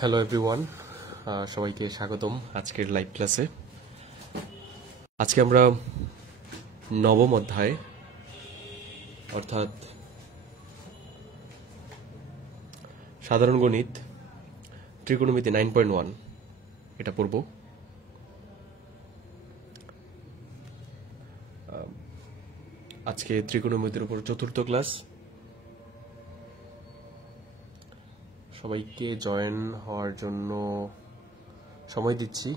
Hello everyone, সবাইকে স্বাগতম আজকের লাইভ ক্লাসে। আজকে আমরা নবম অধ্যায় অর্থাৎ সাধারণ গণিত ত্রিকোণমিতি 9.1 এটা পড়ব। আজকে ত্রিকোণমিতির উপর চতুর্থ ক্লাস। সবাইকে জয়েন হওয়ার জন্য সময় দিচ্ছি,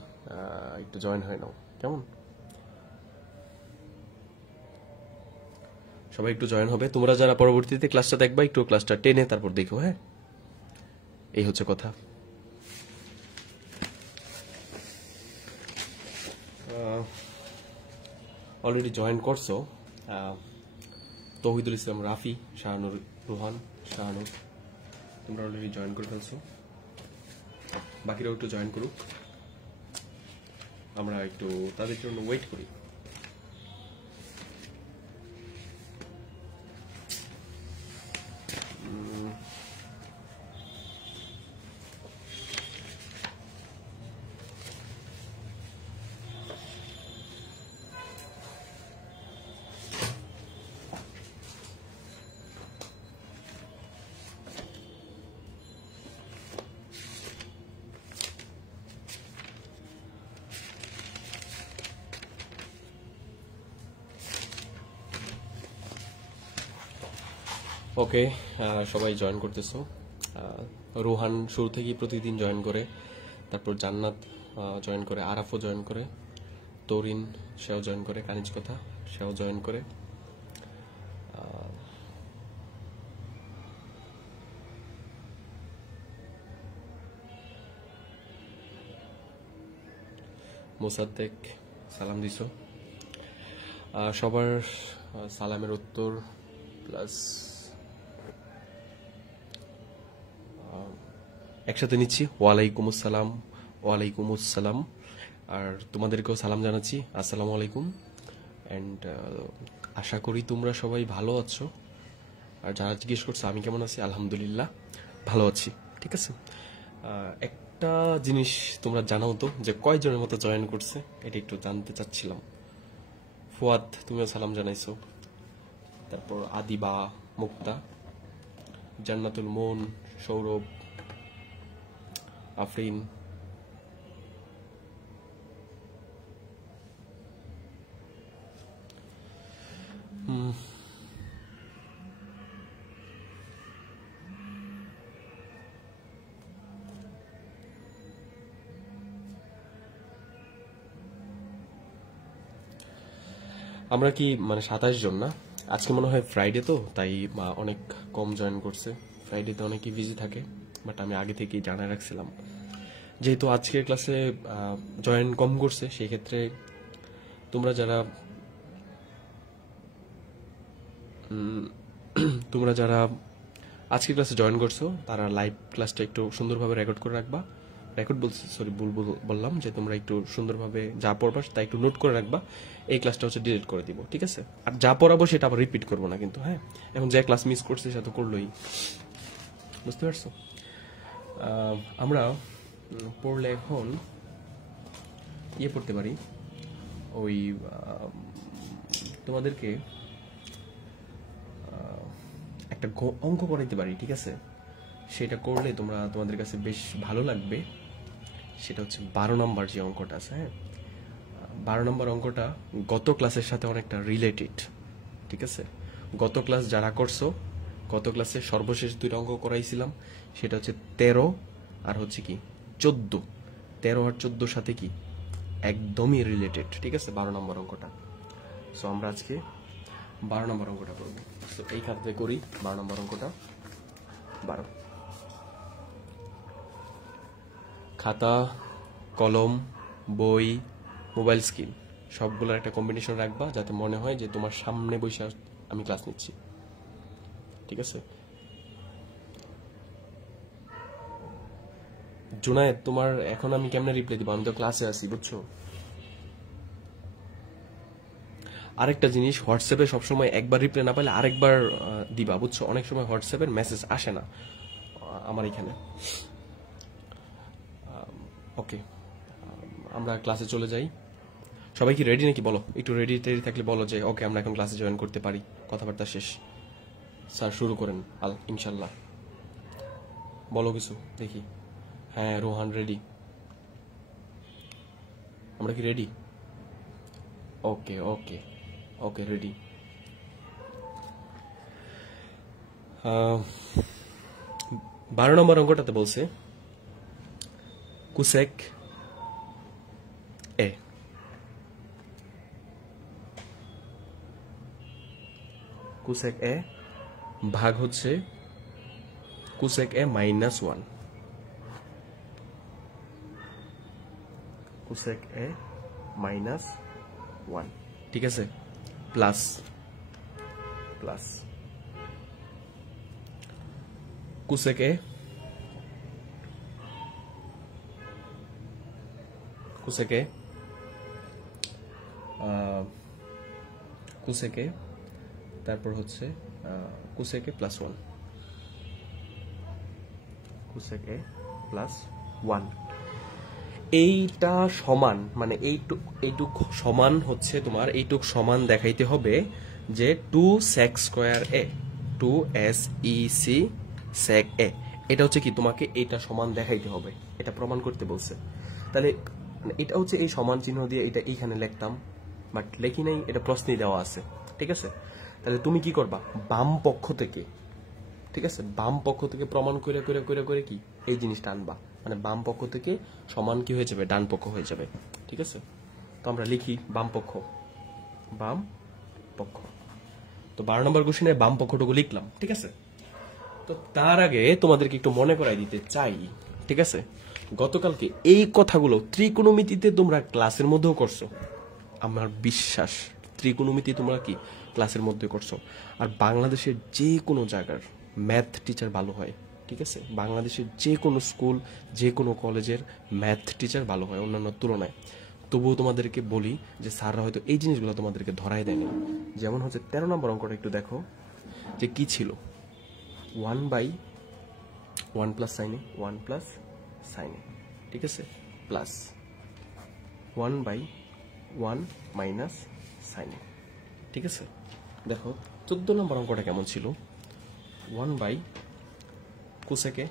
একটু জয়েন হয়ে নাও। কেমন? সবাই একটু জয়েন হবে। তোমরা যারা পরবর্তীতে ক্লাসটা দেখবা একটু ক্লাসটা টেনে তারপর দেখো। হ্যাঁ, এই হচ্ছে কথা। অলরেডি জয়েন করছো তৌহিদুল ইসলাম, রাফি, শাহানুর, রোহান, শাহানুর, তোমরা অলরেডি জয়েন করে ফেলছো। বাকিরাও একটু জয়েন করুক, আমরা একটু তাদের জন্য ওয়েট করি। ওকে, সবাই জয়েন করতেছো। রোহান শুরু থেকেই প্রতিদিন জয়েন করে, তারপর জান্নাত জয়েন করে, আরাফও জয়েন করে, তরিন সেও জয়েন করে, কানিজ কথা সেও জয়েন করে। মোসাদ্দেক সালাম দিছো। সবার সালামের উত্তর প্লাস একসাথে নিচ্ছি। ওয়ালাইকুম আসসালাম, ওয়ালাইকুম আসসালাম। আর তোমাদেরকেও সালাম জানাচ্ছি, আসসালামু আলাইকুম। অ্যান্ড আশা করি তোমরা সবাই ভালো আছো। আর যারা জিজ্ঞেস করছো আমি কেমন আছি, আলহামদুলিল্লাহ ভালো আছি। ঠিক আছে, একটা জিনিস তোমরা জানাও তো যে কয়জনের মতো জয়েন করছে, এটা একটু জানতে চাচ্ছিলাম। ফুয়াদ, তুমিও সালাম জানাইছো। তারপর আদিবা, মুক্তা, জান্নাতুল মন, সৌরভ, আফরিন, আমরা কি মানে 27 জন না? আজকে মনে হয় ফ্রাইডে, তো তাই অনেক কম জয়েন করছে। ফ্রাইডেতে অনেকেই বিজি থাকে, বাট আমি আগে থেকেই জানাই রাখছিলাম। যেহেতু আজকের ক্লাসে জয়েন কম করছে, সেই ক্ষেত্রে তোমরা যারা আজকের ক্লাসে জয়েন করছো তারা লাইভ ক্লাসটা একটু সুন্দরভাবে রেকর্ড করে রাখবা। রেকর্ড বলছি, সরি ভুল বললাম, যে তোমরা একটু সুন্দরভাবে যা পড়বা তা একটু নোট করে রাখবা। এই ক্লাসটা হচ্ছে ডিলিট করে দিব, ঠিক আছে? আর যা পড়াবো সেটা আবার রিপিট করবো না কিন্তু। হ্যাঁ, এখন যে ক্লাস মিস করছে সেটা তো করলোই, বুঝতে পারছো? আমরা পড়লে এখন পড়তে পারি, ওই তোমাদেরকে একটা অঙ্ক করাইতে পারি, ঠিক আছে? সেটা করলে তোমাদের কাছে বেশ ভালো লাগবে। সেটা হচ্ছে 12 নম্বর যে অঙ্কটা আছে। হ্যাঁ, 12 নম্বর অঙ্কটা গত ক্লাসের সাথে অনেকটা রিলেটেড, ঠিক আছে? গত ক্লাস যারা করছো, গত ক্লাসে সর্বশেষ 2টা অঙ্ক করাইছিলাম, সেটা হচ্ছে 13 আর হচ্ছে কি 14। 13 আর 14 সাথে কি একদমই রিলেটেড, ঠিক আছে 12 নম্বর অঙ্কটা। সো আমরা আজকে 12 নম্বর অঙ্কটা করব। তো এই খাতাতে করি 12 নম্বর অঙ্কটা। 12 খাতা, কলম, বই, মোবাইল স্ক্রিন সবগুলোর একটা কম্বিনেশন রাখবা, যাতে মনে হয় যে তোমার সামনে বসে আমি ক্লাস নিচ্ছি, ঠিক আছে? জুনায়েদ, তোমার এখন আমি কেমনে রিপ্লাই দিব? আমি তো ক্লাসে আছি, বুঝছো? আরেকটা জিনিস, হোয়াটসঅ্যাপে সবসময় একবার রিপ্লাই না পেলে আরেকবার দিবা, বুঝছো? অনেক সময় হোয়াটসঅ্যাপের মেসেজ আসে না আমার এখানে। ওকে, আমরা ক্লাসে চলে যাই। সবাই কি রেডি নাকি বলো? একটু রেডি টেডি থাকলে বলো যে ওকে আমরা এখন ক্লাসে জয়েন করতে পারি। কথাবার্তা শেষ, স্যার শুরু করেন ইনশাল্লাহ। বলো কিছু দেখি। হ্যাঁ রোহান রেডি, আমরা কি রেডি? ওকে ওকে ওকে রেডি। 12 নম্বর অঙ্কটাতে বলছে কুসেক এ, কুসেক এ ভাগ হচ্ছে কুসেক এ -1, কুসেক এ -1, ঠিক আছে, প্লাস প্লাস কুসেক এ কুসেক এ কুসেক এ তারপর হচ্ছে কুসেক এ +1, কুসেক এ +1। এইটা সমান মানে এইটুক সমান হচ্ছে তোমার, এইটুক সমান দেখাইতে হবে যে 2sec²a, 2sec sec a, এটা হচ্ছে কি তোমাকে এটা সমান দেখাইতে হবে, এটা প্রমাণ করতে বলছে। তাহলে এটা হচ্ছে এই সমান চিহ্ন দিয়ে এটা এইখানে লিখতাম, বাট লেখি নাই, এটা প্রশ্নই দেওয়া আছে, ঠিক আছে। তাহলে তুমি কি করবা, বাম পক্ষ থেকে, ঠিক আছে, বাম পক্ষ থেকে প্রমাণ করে করে করে করে কি এই জিনিসটা আনবা, মানে বাম পক্ষ থেকে সমান কি হয়ে যাবে, ডান পক্ষ হয়ে যাবে, ঠিক আছে। তো আমরা লিখি বাম পক্ষ, বাম পক্ষ। তো 12 নম্বর কোশ্চেনে বাম পক্ষটুকু লিখলাম, ঠিক আছে। তো তার আগে তোমাদেরকে একটু মনে করাই দিতে চাই, ঠিক আছে, গতকালকে এই কথাগুলো ত্রিকোণমিতিতে তোমরা ক্লাসের মধ্যেও করছো, আমার বিশ্বাস ত্রিকোণমিতি তোমরা কি ক্লাসের মধ্যে করছো। আর বাংলাদেশের যে কোনো জায়গার ম্যাথ টিচার ভালো হয়, ঠিক আছে, বাংলাদেশের যে কোনো স্কুল যে কোনো কলেজের ম্যাথ টিচার ভালো হয় অন্যান্য তুলনায়। তবুও তোমাদেরকে বলি যে স্যাররা হয়তো এই জিনিসগুলো তোমাদেরকে ধরাই দেয়নি। যেমন হচ্ছে 13 নম্বর অঙ্কটা একটু দেখো যে কি ছিল, 1/1 প্লাস সাইনে, 1 প্লাস সাইনে, ঠিক আছে, প্লাস 1/1 মাইনাস সাইনে, ঠিক আছে। দেখো 14 নম্বর অঙ্কটা কেমন ছিল, 1/, কুসেকে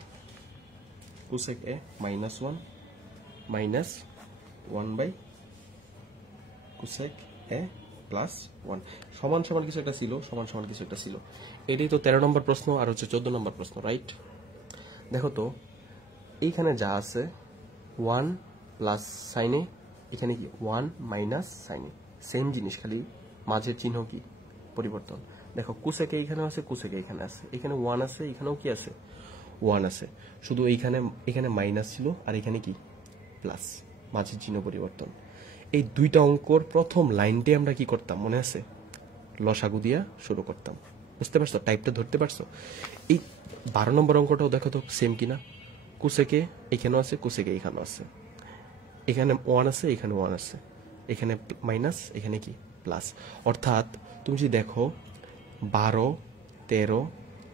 cosec A -1 minus 1/, cosec A +1 সমান সমান কিছু একটা ছিল, সমান সমান কিছু একটা ছিল। এটাই তো 13 নম্বর প্রশ্ন আর হচ্ছে 14 নম্বর প্রশ্ন, রাইট। দেখো তো এইখানে যা আছে 1 প্লাস সাইনে, এখানে কি 1 মাইনাস সাইনে, সেম জিনিস, খালি মাঝের চিহ্ন কি পরিবর্তন। দেখো কুসেকে এইখানে আছে, কুসেকে এখানে আছে, এখানে 1 আছে, এখানেও কি আছে 1 আছে, শুধু এখানে মাইনাস ছিল আর এখানে কি প্লাস, মাঝের চিহ্ন পরিবর্তন। এই দুইটা অঙ্কর প্রথম লাইনটাই আমরা কি করতাম মনে আছে, লসাগু দিয়া শুরু করতাম, বুঝতে পারছো, টাইপটা ধরতে পারছো। এই 12 নম্বর অঙ্কটাও দেখো তো সেম কিনা, কুসেকে এখানেও আছে, কুসেকে এখানেও আছে, এখানে 1 আছে, এখানে 1 আছে, এখানে মাইনাস, এখানে কি প্লাস। অর্থাৎ তুমি যদি দেখো 12, 13,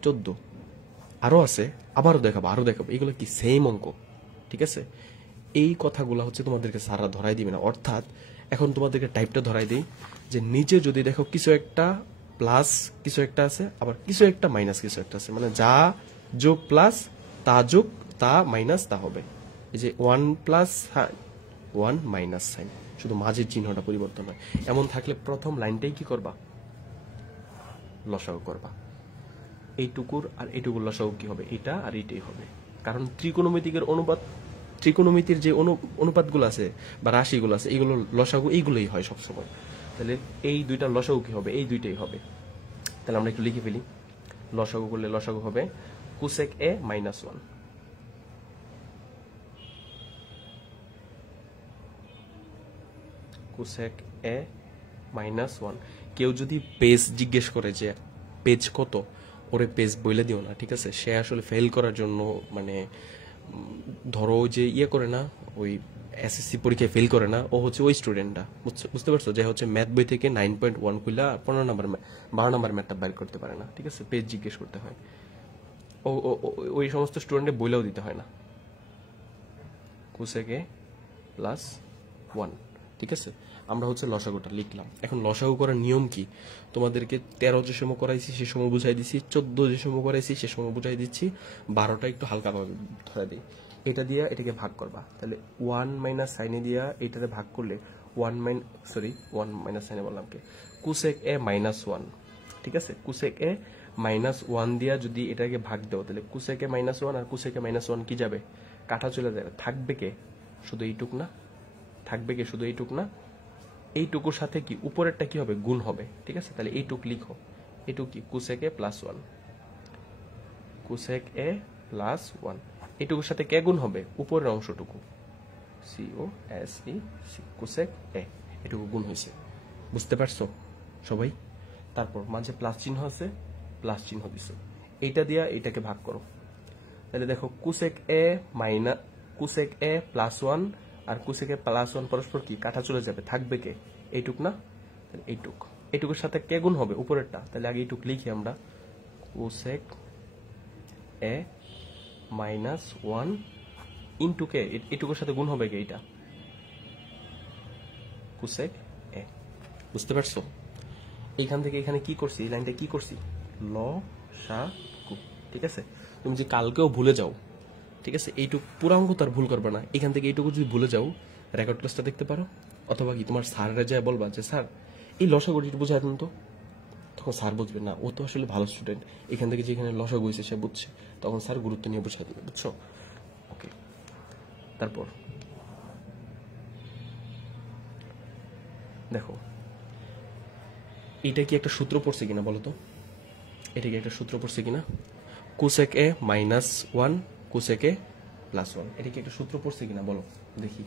14 আরো আছে, আবারও দেখাবো, আরো দেখাবো, এগুলো কি সেম অঙ্ক, ঠিক আছে। এই কথাগুলো হচ্ছে তোমাদেরকে সারা ধরাই দিবে না। অর্থাৎ এখন তোমাদেরকে টাইপটা ধরাই দিই যে নিচে যদি দেখো কিছু একটা প্লাস কিছু একটা আছে, আবার কিছু একটা মাইনাস কিছু একটা আছে, মানে যা যোগ প্লাস তা যোগ তা মাইনাস তা হবে। এই যে 1 প্লাস 1 মাইনাস সাইন, শুধু মাঝের চিহ্নটা পরিবর্তন হয়। এমন থাকলে প্রথম লাইনটাই কি করবা, লসাগু করবা। এইটুকুর আর এইটুকুর লসাগু কি হবে, এটা আর এইটাই হবে। কারণ ত্রিকোণমিতির যে অনুপাতগুলো আছে বা রাশিগুলো আছে, এইগুলো লসাগু এইগুলোই হয় সবসময়। তাহলে এই দুইটা লসাগু কি হবে, এই দুইটাই হবে। তাহলে আমরা একটু লিখে ফেলি, লসাগু করলে লসাগু হবে কুসেক এ -1, কুসেক এ -1। কেউ যদি পেজ জিজ্ঞেস করে যে পেজ কত, ওরে পেজ বলে দিও না, ঠিক আছে। সে আসলে ফেল করার জন্য, মানে ধরো যে ইয়ে করে না, ওই এসএসসি পরীক্ষায় ফেল করে না, ও হচ্ছে ওই স্টুডেন্টটা, বুঝতে পারছো, যে হচ্ছে ম্যাথ বই থেকে 9.1 খুললা 15 নম্বর 12 নম্বর ম্যাথটা বের করতে পারে না, ঠিক আছে, পেজ জিজ্ঞেস করতে হয়। ওই সমস্ত স্টুডেন্টে বইলেও দিতে হয় না। কোসেক এ প্লাস 1, ঠিক আছে। আমরা হচ্ছে লসাগুটা লিখলাম। এখন লসাগু করার নিয়ম কি, তোমাদেরকে 13 যে সময় করাইছি সে সময় বুঝাই দিচ্ছি, 14 যে সময় করাইছি সে সময় বুঝাই দিচ্ছি, 12টা একটু হালকাভাবে ধরে দিই। এটা দিয়ে এটাকে ভাগ করবা, তাহলে 1 মাইনাস সাইনে দিয়া এটাতে ভাগ করলে 1 মাইনাস সাইনে বললাম কি কোসেক এ মাইনাস 1, ঠিক আছে। কোসেক এ মাইনাস 1 দিয়া যদি এটাকে ভাগ দাও তাহলে কোসেক এ মাইনাস 1 আর কোসেক এ মাইনাস 1 কি যাবে, কাটা চলে যাবে। থাকবে কে শুধু এইটুক না, থাকবে কে শুধু এইটুক না, এইটুকুর সাথে কি উপরেরটা কি হবে, গুণ হবে, ঠিক আছে। তাহলে এইটুক লিখো, এইটুক কি cosec a plus 1, cosec a plus 1, এইটুকুর সাথে কে গুণ হবে, উপরের অংশটুকু, COSEC কোসেক এ, এটুকু গুণ হয়েছে। বুঝতে পারছো সবাই? তারপর মাঝে প্লাস চিহ্ন আছে, প্লাস চিহ্ন দিছো, এইটা দিয়া এইটাকে ভাগ করো। তাহলে দেখো cosec a minus cosec a plus 1 আর কোসেক এ প্লাস 1 পরস্পর কি কাটা চলে যাবে, থাকবে কে এইটুক না, তাহলে এইটুক, এইটুকুর সাথে কে গুণ হবে, উপরেরটা। তাহলে আগে এইটুক লিখি আমরা, cosec a minus 1 into k, এইটুকুর সাথে গুণ হবে কে, এইটা কোসেক এ। বুঝতে পারছো? এইখান থেকে এখানে কি করছি, এই লাইনটা কি করছি, লসাগু, ঠিক আছে। তুমি যে কালকেও ভুলে যাও, ঠিক আছে, এইটুকু পুরো অঙ্ক তো আর ভুল করবে না, এখান থেকে এইটুকু যদি ভুলে যাও রেকর্ড ক্লাসটা দেখতে পারো, অথবা কি তোমার স্যাররা যায় বলবা যে স্যার এই লসাগুটি বুঝাই দেন তো, তখন স্যার বুঝবে না, ও তো আসলে ভালো স্টুডেন্ট, এখান থেকে যেখানে লসাগু হয়েছে সে বুঝছে, তখন স্যার গুরুত্ব নিয়ে বুঝাই দেবে, বুঝছো? ওকে, তারপর দেখো এটা কি একটা সূত্র পড়ছে কিনা বলো তো, এটা কি একটা সূত্র পড়ছে কিনা, cosec a minus 1 cosec a plus 1, এটা কি একটা সূত্র পড়ছে কিনা বলো দেখি।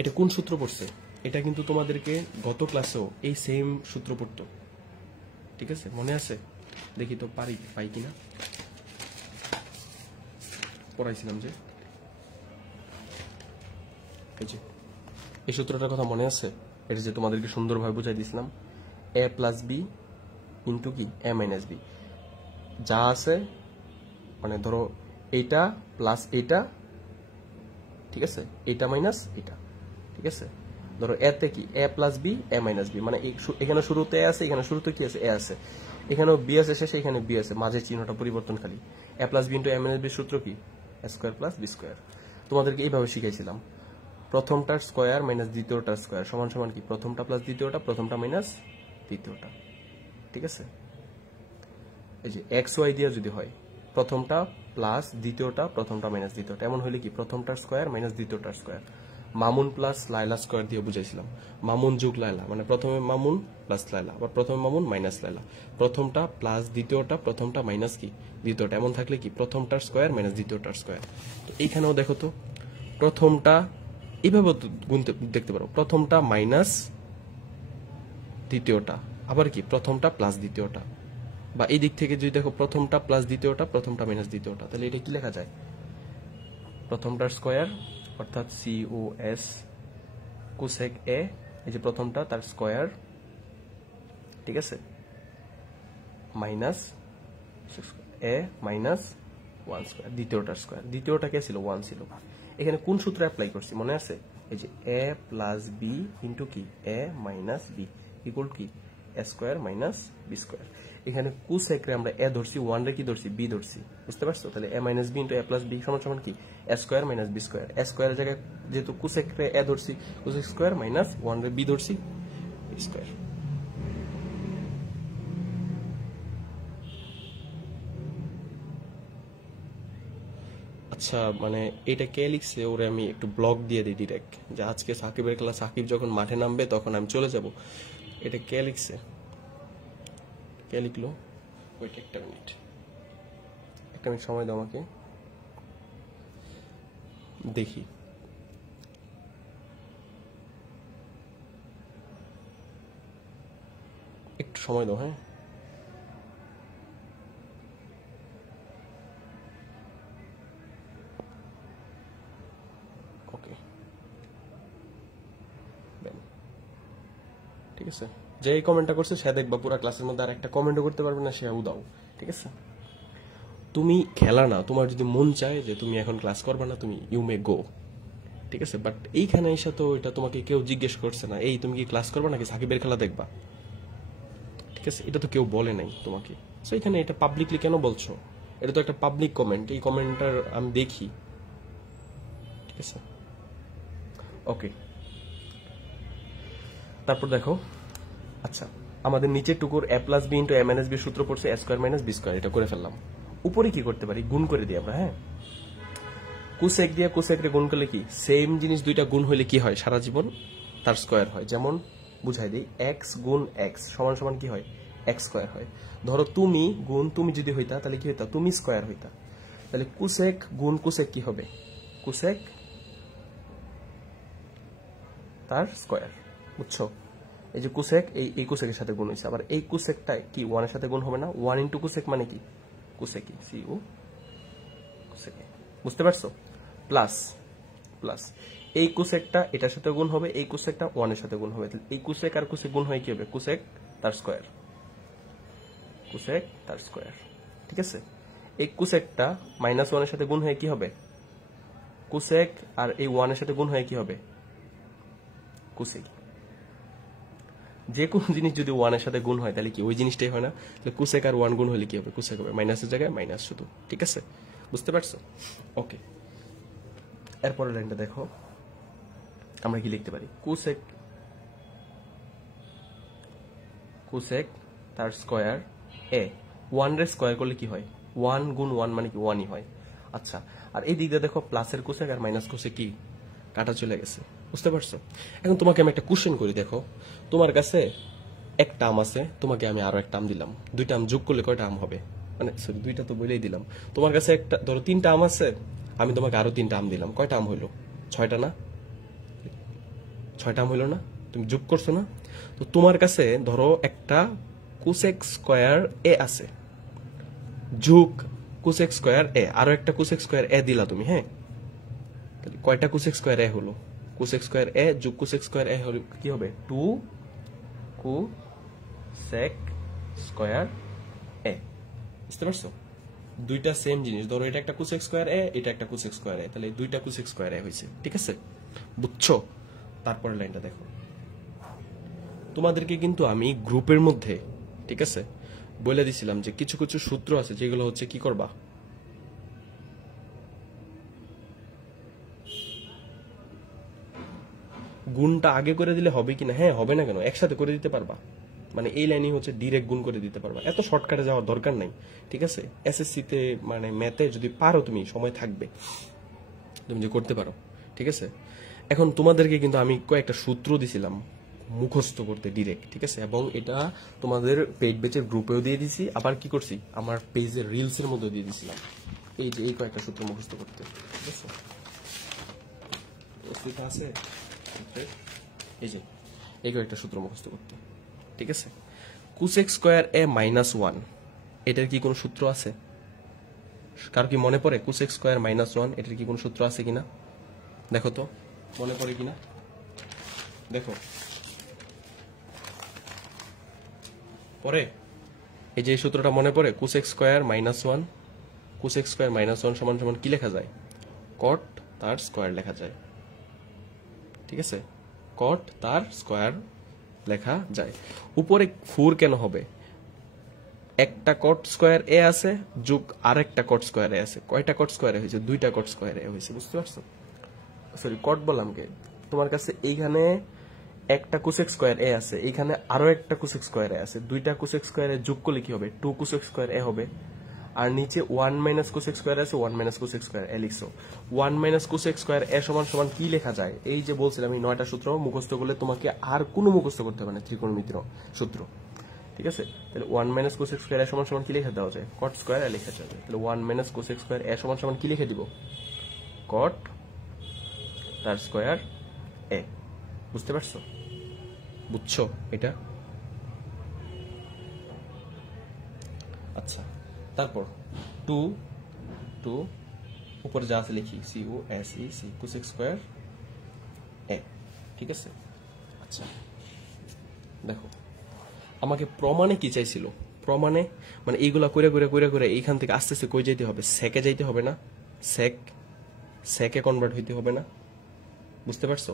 এটা কোন সূত্র পড়ছে, এটা কিন্তু তোমাদেরকে গত ক্লাসেও এই সেম সূত্র পড়তো, ঠিক আছে, মনে আছে? দেখি তো পাই কিনা, পড়াইছিলাম যে, এই যে এই সূত্রটার কথা মনে আছে, এটা যে তোমাদেরকে সুন্দরভাবে বুঝাই দিয়েছিলাম, এ প্লাস বি ইন্টু কি এ মাইনাস বি, যা আছে মানে ধরো এইটা প্লাস এইটা, ঠিক আছে, এইটা মাইনাস এটা, ঠিক আছে। ধরো এতে কি এ plus B A minus B, মানে এখানে শুরুতে এ আছে, এখানে শুরুতে কি আছে, এ আছে, এখানেও বি আছে শেষে, এখানে বি আছে, মাঝে চিহ্নটা পরিবর্তন খালি। এ প্লাস বি ইন্টু এ মাইনাস বি সূত্র কি, এ স্কোয়ার প্লাস বি স্কোয়ার। তোমাদেরকে এইভাবে শিখাইছিলাম, প্রথমটার স্কোয়ার মাইনাস দ্বিতীয়টার স্কোয়ার সমান সমান কি, প্রথমটা প্লাস দ্বিতীয়টা, প্রথমটা মাইনাস দ্বিতীয়টা, ঠিক আছে। এই যে এক্স ওয়াই দিয়ে যদি হয়, প্রথমটা প্লাস দ্বিতীয়টা, প্রথমটা মাইনাস দ্বিতীয়টা, এমন হলে কি প্রথমটার স্কোয়ার মাইনাস দ্বিতীয়টার square. Mamun plus Laila square দিয়ে বুঝাইছিলাম, মামুন যোগ লাইলা মানে প্রথমে মামুন প্লাস লাইলা, আবার প্রথমে মামুন মাইনাস লাইলা, প্রথমটা প্লাস দ্বিতীয়টা, প্রথমটা মাইনাস কি দ্বিতীয়টা, এমন থাকলে কি প্রথমটার স্কোয়ার মাইনাস দ্বিতীয়টার স্কোয়ার। তো এইখানেও দেখো তো প্রথমটা এইভাবে গুনতে দেখতে পারো, প্রথমটা মাইনাস দ্বিতীয়টা, আবার কি প্রথমটা প্লাস দ্বিতীয়টা, বা এই দিক থেকে যদি দেখো প্রথমটা প্লাস দ্বিতীয়টা, প্রথমটা মাইনাস দ্বিতীয়টা, তাহলে এটা কি লেখা যায়, প্রথমটার স্কোয়ার অর্থাৎ COS কোসেক এ, এই যে প্রথমটা তার স্কোয়ার, ঠিক আছে, মাইনাস এ মাইনাস 1 স্কোয়ার, দ্বিতীয়টার স্কোয়ার, দ্বিতীয়টা কে ছিল 1 ছিল। এখানে কোন সূত্র অ্যাপ্লাই করছি মনে আছে, এই যে এ প্লাস বি ইন্টু কি এ মাইনাস বি ইকুয়াল কি এ স্কোয়ার মাইনাস বি স্কোয়ার। এখানে কোসেক রে আমরা এ ধরছি, 1 রে কি ধরছি, বি ধরছি, বুঝতে পারছো? তাহলে এ মাইনাস বি ইন্টু এ প্লাস বি সমান সমান কি এ স্কোয়ার মাইনাস বি স্কোয়ার। এ স্কোয়ারের জায়গায় যেহেতু কোসেক রে এ ধরছি, কোসেক স্কোয়ার মাইনাস 1 রে বি ধরছি, বি স্কোয়ার। আচ্ছা, মানে এটা কে লিখছে ওরে আমি একটু ব্লক দিয়ে দিই ডিরেক্ট, যে আজকে সাকিবের ক্লাস, সাকিব যখন মাঠে নামবে তখন আমি চলে যাব। এটা কে লিখছে, কে লিখলো, ওয়েট একটা মিনিট সময় দাও আমাকে দেখি। একটু সময় দাও, হ্যাঁ। ওকে, ঠিক আছে, যে এই কমেন্টটা করছে সে দেখবা পুরো ক্লাসের মধ্যে আর একটা কমেন্টও করতে পারবে না, সে উদাও, ঠিক আছে। তুমি খেলা না, তোমার যদি মন চায় যে তুমি এখন ক্লাস করবে না, তুমি ইউ মে গো, ঠিক আছে, বাট এইখানে এসে তো এটা তোমাকে কেউ জিজ্ঞেস করছে না এই তুমি কি ক্লাস করবে নাকি সাকিবের খেলা দেখবা, ঠিক আছে, এটা তো কেউ বলে নাই তোমাকে। সো এখানে এটা পাবলিকলি কেন বলছো, এটা তো একটা পাবলিক কমেন্ট, এই কমেন্টটার আমি দেখি, ঠিক আছে। ওকে, তারপর দেখো, আচ্ছা আমাদের নিচের টুকুর a plus b into a minus b সূত্র পড়ছে a square minus b square, এটা করে ফেললাম। উপরে কি করতে পারি, গুণ করে দিই আমরা, হ্যাঁ কুসেক দিয়ে কুসেক রে গুণ করলে কি সেম জিনিস দুইটা গুণ হইলে কি হয় সারা জীবন তার স্কোয়ার হয়। যেমন বুঝাই দিই, এক্স গুণ এক্স সমান সমান কি হয় এক্স স্কোয়ার হয়। ধরো তুমি গুণ তুমি যদি হইতা তাহলে কি হইতা তুমি স্কোয়ার হইতা, তাহলে কুসেক গুণ কুসেক কি হবে কুসেক তার স্কোয়ার, বুঝছো। এই যে কুসেক এই কুসেকের সাথে গুণ হয়েছে, আবার এই কুসেকটা কি ওয়ানের সাথে গুণ হবে না, ওয়ান ইন্টু কুসেক মানে কি কুসেকি সি ও কুসেকে, বুঝতে পারছো। প্লাস প্লাস এই কুসেকটা এটার সাথে গুণ হবে, এই কুসেকটা ওয়ানের সাথে গুণ হবে, এই কুসেক আর কুসেক গুণ হয়ে কি হবে কুসেক তার স্কোয়ার, কুসেক তার স্কোয়ার, ঠিক আছে। এই কুসেকটা মাইনাস ওয়ানের সাথে গুণ হয়ে কি হবে কুসেক, আর এই ওয়ানের সাথে গুণ হয়ে কি হবে কুসেক। যে কোনো জিনিস যদি ওয়ানের সাথে গুণ হয় তাহলে কি ওই জিনিসটাই হয় না, তাহলে কুসেক আর ওয়ান গুণ হলে কি হবে কুসেক হবে, মাইনাসের জায়গায় মাইনাস শুধু, ঠিক আছে, বুঝতে পারছো। ওকে, এরপরের লাইনটা দেখো, আমরা কি লিখতে পারি কুসেক কুসেক তার স্কোয়ার এ, ওয়ান রে স্কোয়ার করলে কি হয় ওয়ান গুণ ওয়ান মানে কি ওয়ানই হয়। আচ্ছা, আর এই দিক দিয়ে দেখো প্লাসের কুসেক আর মাইনাস কুসেক কি কাটা চলে গেছে, বুঝতে পারছো। এখন তোমাকে আমি একটা কোশ্চেন করি, দেখো তোমার কাছে একটা আম আছে, তোমাকে আমি আরো একটা আম দিলাম, দুইটা আম যোগ করলে কয়টা আম হবে, মানে সরি দুইটা তো বলেই দিলাম। তোমার কাছে একটা ধরো তিনটা আম আছে, আমি তোমাকে আরো তিনটা আম দিলাম, কয়টা আম হইলো ছয়টা না, ছয়টা আম হইলো না, তুমি যোগ করছো না। তো তোমার কাছে ধরো একটা কুসেক স্কোয়ার এ আছে, যোগ কুসেক স্কোয়ার এ, আরো একটা কুসেক স্কোয়ার এ দিলা তুমি, হ্যাঁ কয়টা কুসেক স্কোয়ার এ হলো, কুসেক স্কোয়ার এ যোগ কুসেক স্কোয়ার এ হলো কি হবে টু কুসেক স্কোয়ার এ, বুঝতে পারছো। দুইটা সেম জিনিস, ধরো এটা একটা কুসেক স্কোয়ার এ, এটা একটা কুসেক স্কোয়ার এ, তাহলে দুইটা কুসেক স্কোয়ার এ হয়েছে, ঠিক আছে, বুঝছো। তারপরের লাইনটা দেখো, তোমাদেরকে কিন্তু আমি গ্রুপের মধ্যে, ঠিক আছে, বলে দিছিলাম যে কিছু কিছু সূত্র আছে যেগুলো হচ্ছে কি করবা গুণটা আগে করে দিলে হবে কিনা, হ্যাঁ হবে না কেন, একসাথে করে দিতে পারবা, মানে এই লাইনে হচ্ছে ডিরেক্ট গুণ করে দিতে পারবা, এত শর্টকাটে যাওয়ার দরকার নাই, ঠিক আছে। এসএসসি তে মানে ম্যাথে যদি পারো তুমি সময় থাকবে তুমি যে করতে পারো, ঠিক আছে। এখন তোমাদেরকে কিন্তু আমি কয়েকটা সূত্র দিছিলাম মুখস্থ করতে ডিরেক্ট, ঠিক আছে, এবং এটা তোমাদের পেইড ব্যাচের গ্রুপেও দিয়ে দিছি, আবার কি করছি আমার পেজের রিলস এর মধ্যে দিয়ে দিছিলাম, এই যে এই কয়েকটা সূত্র মুখস্থ করতে, ঠিক আছে, আছে এই যে এই কয়েকটা সূত্র মুখস্থ করতে, ঠিক আছে। কুসেক স্কোয়ার এ মাইনাস ওয়ান, এটার কি কোনো সূত্র আছে, কার কি মনে পড়ে কুসেক স্কোয়ার মাইনাস ওয়ান এটার কি কোনো সূত্র আছে কিনা দেখো তো, মনে পড়ে কিনা দেখো পরে, এই যে সূত্রটা মনে পড়ে cosec square minus one, cosec square minus one সমান সমান কি লেখা যায় কট তার স্কোয়ার লেখা যায়, ঠিক আছে, কট তার স্কোয়ার লেখা যায়। উপরে 4 কেন হবে, একটা কট স্কোয়ার এ আছে যোগ আরেকটা কট স্কোয়ার এ আছে, কয়টা কট স্কোয়ার এ হয়েছে দুইটা কট স্কোয়ার এ হয়েছে, বুঝতে পারছো। সরি কট বললাম কে, তোমার কাছে এইখানে একটা কুসেক স্কোয়ার এ আছে, এইখানে আরো একটা কুসেক স্কোয়ার এ আছে, দুইটা কুসেক স্কোয়ার এ যোগ করলে কি হবে টু কুসেক স্কোয়ার এ হবে, আর নিচে ওয়ান মাইনাস কুসেক স্কোয়ার আছে, ওয়ান মাইনাস কুসেক স্কোয়ার এ লিখছো, ওয়ান মাইনাস কুসেক স্কোয়ার এ সমান সমান কি লেখা যায়, এই যে বলছিলাম এই 9টা সূত্র মুখস্থ করলে তোমাকে আর কোনো মুখস্থ করতে হবে না ত্রিকোণমিতির সূত্র, ঠিক আছে। তাহলে ওয়ান মাইনাস কোসেক স্কোয়ার এ সমান সমান কি লিখে দেওয়া যায় কট স্কোয়ার এ লেখা যাবে, তাহলে ওয়ান মাইনাস কোসেক স্কোয়ার এ সমান সমান কি লিখে দিব কট তার স্কোয়ার এ, বুঝতে পারছো, বুঝছো এটা। আচ্ছা তারপর টু টু উপরে যা আছে লিখি C O S E C cosec square A, ঠিক আছে। আচ্ছা দেখো আমাকে প্রমাণে কি চাইছিল, প্রমাণে মানে এইগুলা করে করে করে করে এইখান থেকে আস্তে আস্তে কই যাইতে হবে সেকে যাইতে হবে না, সেকে কনভার্ট হইতে হবে না, বুঝতে পারছো?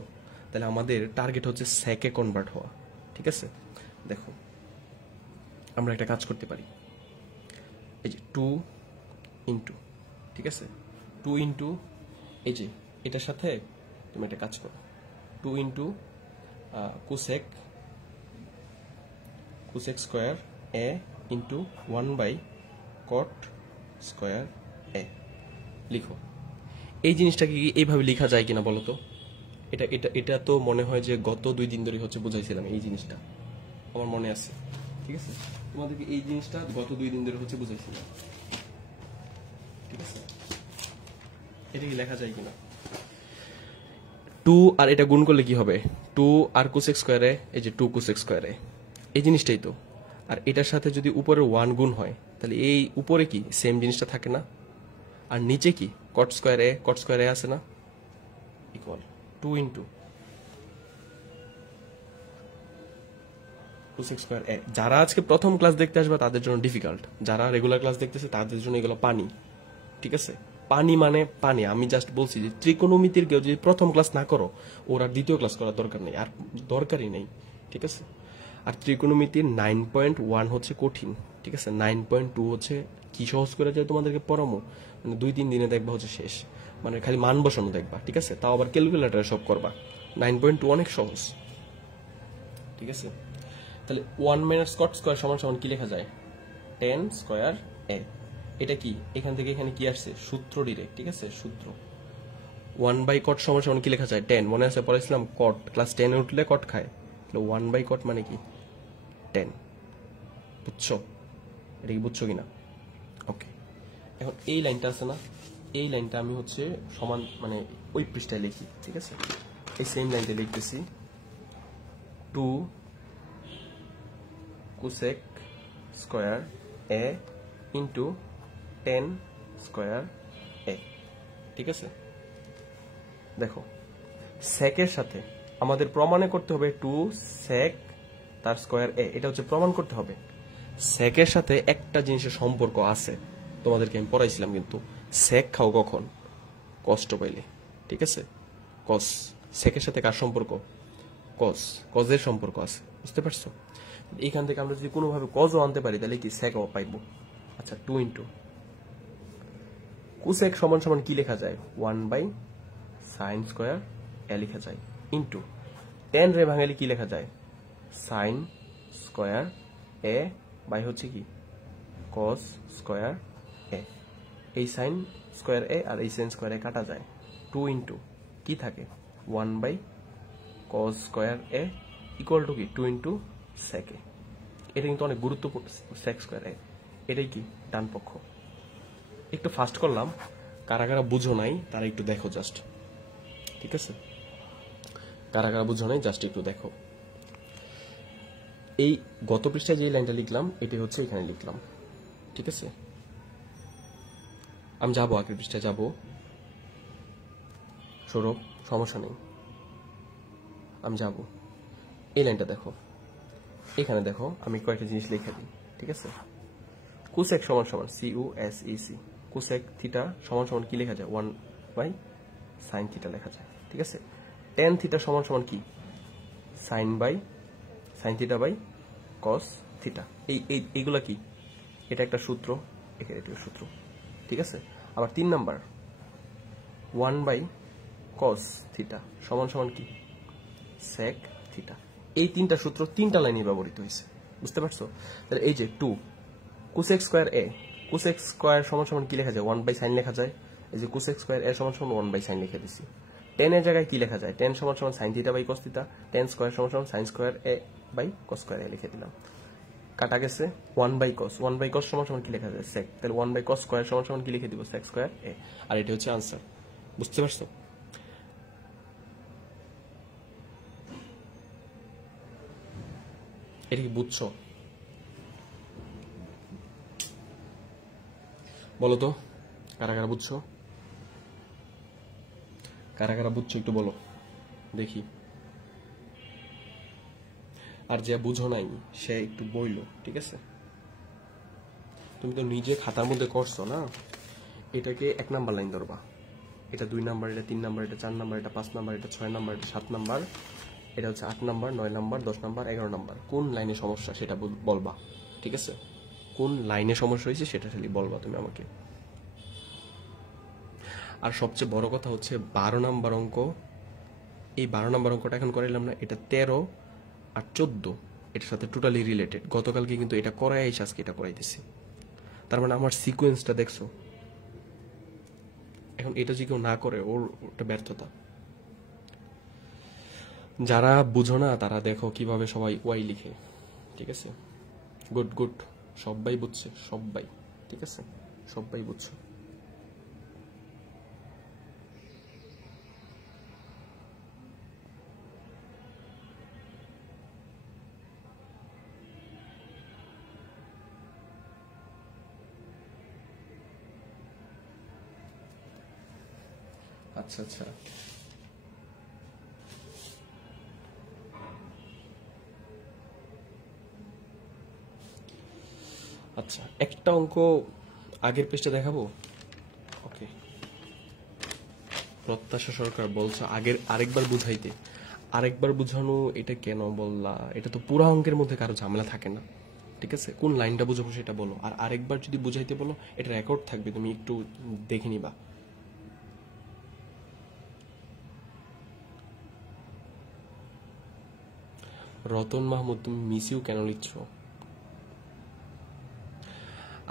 তাহলে আমাদের টার্গেট হচ্ছে সেকে কনভার্ট হওয়া, ঠিক আছে? দেখো আমরা একটা কাজ করতে পারি, এই যে 2 ইন্টু, ঠিক আছে, 2 ইন্টু এই যে এটার সাথে তুমি একটা কাজ করো, 2 ইন্টু কোসেক স্কোয়ার এ ইন্টু 1/cot স্কোয়ার এ লিখো। এই জিনিসটা কি এইভাবে লেখা যায় কিনা বলো তো? এটা এটা এটা তো মনে হয় যে গত 2 দিন ধরে হচ্ছে বুঝাইছিলাম এই জিনিসটা, আমার মনে আছে, ঠিক আছে? তোমাদেরকে এই জিনিসটা গত 2 দিন ধরে হচ্ছে বুঝাইছিলাম, ঠিক আছে? এটা কি লেখা যায় কিনা? 2 আর এটা গুণ করলে কি হবে? 2 আর কোসেক স্কোয়ারে, এই যে 2 কোসেক স্কোয়ারে, এই জিনিসটাই তো। আর এটার সাথে যদি উপরে 1 গুণ হয় তাহলে এই উপরে কি সেম জিনিসটা থাকে না? আর নিচে কি কট স্কোয়ারে আছে না? ইকুয়াল 2 ইন্টু কোসেক স্কোয়ার এ। যারা আজকে প্রথম ক্লাস দেখতে আসবে তাদের জন্য ডিফিকাল্ট, যারা রেগুলার ক্লাস দেখতেছে তাদের জন্য এগুলো পানি, ঠিক আছে? পানি মানে পানি। আমি জাস্ট বলছি যে ত্রিকোণমিতির কেউ যদি প্রথম ক্লাস না করো, ওর আর দ্বিতীয় ক্লাস করার দরকার নেই, আর দরকারই নেই, ঠিক আছে? আর ত্রিকোণমিতির 9.1 হচ্ছে কঠিন, ঠিক আছে? 9.2 হচ্ছে কি সহজ করে যায় তোমাদেরকে পড়ামো, মানে 2-3 দিনে দেখবা হচ্ছে শেষ, মানে খালি মান বসানো দেখবা, ঠিক আছে? তাও আবার ক্যালকুলেটারে সব করবা। 9.2 অনেক সহজ, ঠিক আছে? তাহলে 1 মাইনাস কট স্কোয়ার সমান সমান কি লেখা যায়? 10 স্কোয়ার এ। এটা কি এখান থেকে এখানে কি আসছে? সূত্র ডিরেক্ট, ঠিক আছে? সূত্র 1/cot সমান সমান কি লেখা যায়? 10। মনে আছে পড়াইছিলাম কট, ক্লাস 10 এ উঠলে কট খায়, তাহলে 1/cot মানে কি? 10। বুঝছো? এটা কি বুঝছো কিনা? ওকে, এখন এই লাইনটা আছে না, এই লাইনটা আমি হচ্ছে সমান মানে ওই পৃষ্ঠায় লিখি, ঠিক আছে? এই সেম লাইনটা লিখতেছি 2 cosec square A into 10 square A, ঠিক আছে? দেখো সেকের সাথে আমাদের প্রমাণে করতে হবে 2 সেক তার স্কোয়ার এ, এটা হচ্ছে প্রমাণ করতে হবে। সেকের সাথে একটা জিনিসের সম্পর্ক আছে, তোমাদেরকে আমি পড়াইছিলাম, কিন্তু সেক খাও কখন? কষ্ট পাইলে, ঠিক আছে? কস, সেকের সাথে কার সম্পর্ক? কজের সম্পর্ক আছে, বুঝতে পারছো? এইখান থেকে আমরা যদি কোনোভাবে কজও আনতে পারি তাহলে কি সেকও পাইবো। আচ্ছা 2 ইন্টু কোসেক সমান সমান কি লেখা যায়? 1/sin স্কোয়ার এ লেখা যায়, ইন্টু 10 রে ভাঙালে কি লেখা যায়? সাইন স্কোয়ার এ বাই হচ্ছে কি কস স্কোয়ার এ। এই সাইন স্কোয়ার এ আর এই সাইন স্কোয়ার এ কাটা যায়, 2 ইন্টু কি থাকে? 1/cos square A equal to কি? 2 ইন্টু সেক এ। এটা কিন্তু অনেক গুরুত্বপূর্ণ, সেক স্কোয়ার এ, এটাই কি ডান পক্ষ। একটু ফাস্ট করলাম, কারা কারা বুঝো নাই তারা একটু দেখো জাস্ট, ঠিক আছে? কারা কারা বুঝো নাই জাস্ট একটু দেখো। এই গত পৃষ্ঠায় যে লাইনটা লিখলাম এটি হচ্ছে এখানে লিখলাম, ঠিক আছে? আমি যাবো আগের পৃষ্ঠায় যাবো, সৌরভ সমস্যা নেই, আমি যাব। এই লাইনটা দেখো, এখানে দেখো আমি কয়েকটা জিনিস লিখে দিই, ঠিক আছে? কোসেক সমান সমান CUSEC, কোসেক থিটা সমান সমান কি লেখা যায়? 1/sin থিটা লেখা যায়, ঠিক আছে? tan থিটা সমান সমান কি? sin theta by cos theta. এইগুলা কি? এটা একটা সূত্র, এখানে এটা সূত্র, ঠিক আছে? আবার 3 নাম্বার 1/cos থিটা সমান সমান কি? sec theta. এই 3টা সূত্র 3টা লাইনে ব্যবহৃত হয়েছে, বুঝতে পারছো? তাহলে এই যে 2 কোসেক স্কোয়ার এ, কোসেক স্কোয়ার সমান সমান কি লেখা যায়? 1/sin লেখা যায়। এই যে কোসেক স্কোয়ার এ সমান সমান 1/sin লিখে দিছি। 10 এর জায়গায় কি লেখা যায়? 10 সমান সমান sin theta by cos theta, 10 square সমান সমান sin square A by cos square A লিখে দিলাম। কাটা গেছে 1/cos, 1/cos সমান সমান কি লেখা যায়? sec। তাহলে 1/cos স্কোয়ার সমান সমান কি লিখে দিব? sec স্কোয়ার এ। আর এটা হচ্ছে আনসার, বুঝতে পারছো? এটা কি বুঝছো? বলো তো কারা কারা বুঝছো? কারা কারা বুঝছো একটু বলো দেখি। আর যে বুঝো নাই সে একটু বইলো, ঠিক আছে? তুমি তো নিজে খাতার মধ্যে করছো না, এটাকে 1 নাম্বার লাইন ধরবা, এটা 2 নাম্বার, এটা 3 নাম্বার, এটা 4 নাম্বার, এটা 5 নাম্বার, এটা 6 নাম্বার, এটা 7 নাম্বার, এটা হচ্ছে 8 নাম্বার, 9 নাম্বার, 10 নাম্বার, 11 নাম্বার। কোন লাইনে সমস্যা সেটা বলবা, ঠিক আছে? কোন লাইনে সমস্যা হয়েছে সেটা খালি বলবা তুমি আমাকে। আর সবচেয়ে বড় কথা হচ্ছে 12 নাম্বার অঙ্ক, এই 12 নাম্বার অঙ্কটা এখন করাইলাম না, এটা 13 আর 14 এটার সাথে টোটালি রিলেটেড। গতকালকে কিন্তু এটা করাই এসে আজকে এটা করাইতেছি। তার মানে আমার সিকোয়েন্সটা দেখছো। এখন এটা যদি কেউ না করে ওটা ব্যর্থতা। যারা বুঝো না তারা দেখো কিভাবে সবাই ওয়াই লিখে, ঠিক আছে? গুড গুড, সবাই বুঝছে, সবাই, ঠিক আছে, সবাই বুঝছো। আচ্ছা আচ্ছা, আচ্ছা একটা অঙ্ক আগের পেজটা দেখাবো। ওকে, প্রত্যাশা সরকার বলছো আগের আরেকবার বুঝাইতে। আরেকবার বুঝানো এটা কেন বললা? এটা তো পুরা অঙ্কের মধ্যে কারো ঝামেলা থাকে না, ঠিক আছে? কোন লাইনটা বুঝাবো সেটা বলো। আর আরেকবার যদি বুঝাইতে বলো, এটা রেকর্ড থাকবে, তুমি একটু দেখে নিবা। রতন মাহমুদ, তুমি মিস ইউ কেন লিখছ?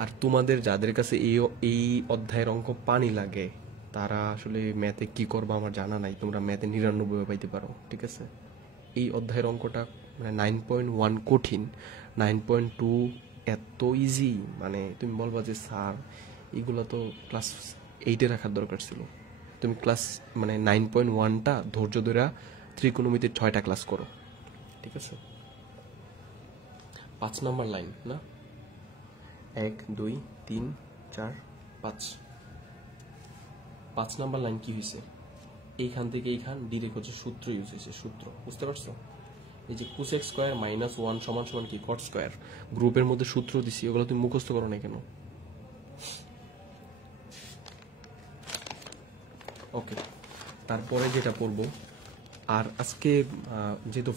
আর তোমাদের যাদের কাছে এই অধ্যায়ের অঙ্ক পানি লাগে তারা আসলে ম্যাথে কি করবা আমার জানা নাই। তোমরা ম্যাথে 99 পাইতে পারো, ঠিক আছে? এই অধ্যায়ের অঙ্কটা মানে 9.1 কঠিন, 9.2 এত ইজি, মানে তুমি বলবা যে স্যার এগুলো তো ক্লাস 8-এ রাখার দরকার ছিল। তুমি ক্লাস মানে 9.1টা ধৈর্য ধরে ত্রিকোণমিতির 6টা ক্লাস করো, ঠিক আছে? 5 নাম্বার লাইন না, 1 2 3 4 5, 5 নাম্বার লাইন কি হয়েছে? এইখান থেকে এইখান ডিরেক্ট হচ্ছে সূত্র ইউজ হয়েছে, সূত্র, বুঝতে পারছো? এই যে কোসেক স্কয়ার মাইনাস 1 সমান সমান কি কট স্কয়ার, গ্রুপের মধ্যে সূত্র দিছি, ওগুলো তুমি মুখস্থ করো না কেন? ওকে, তারপরে যেটা পড়বো, আর আজকে যেহেতু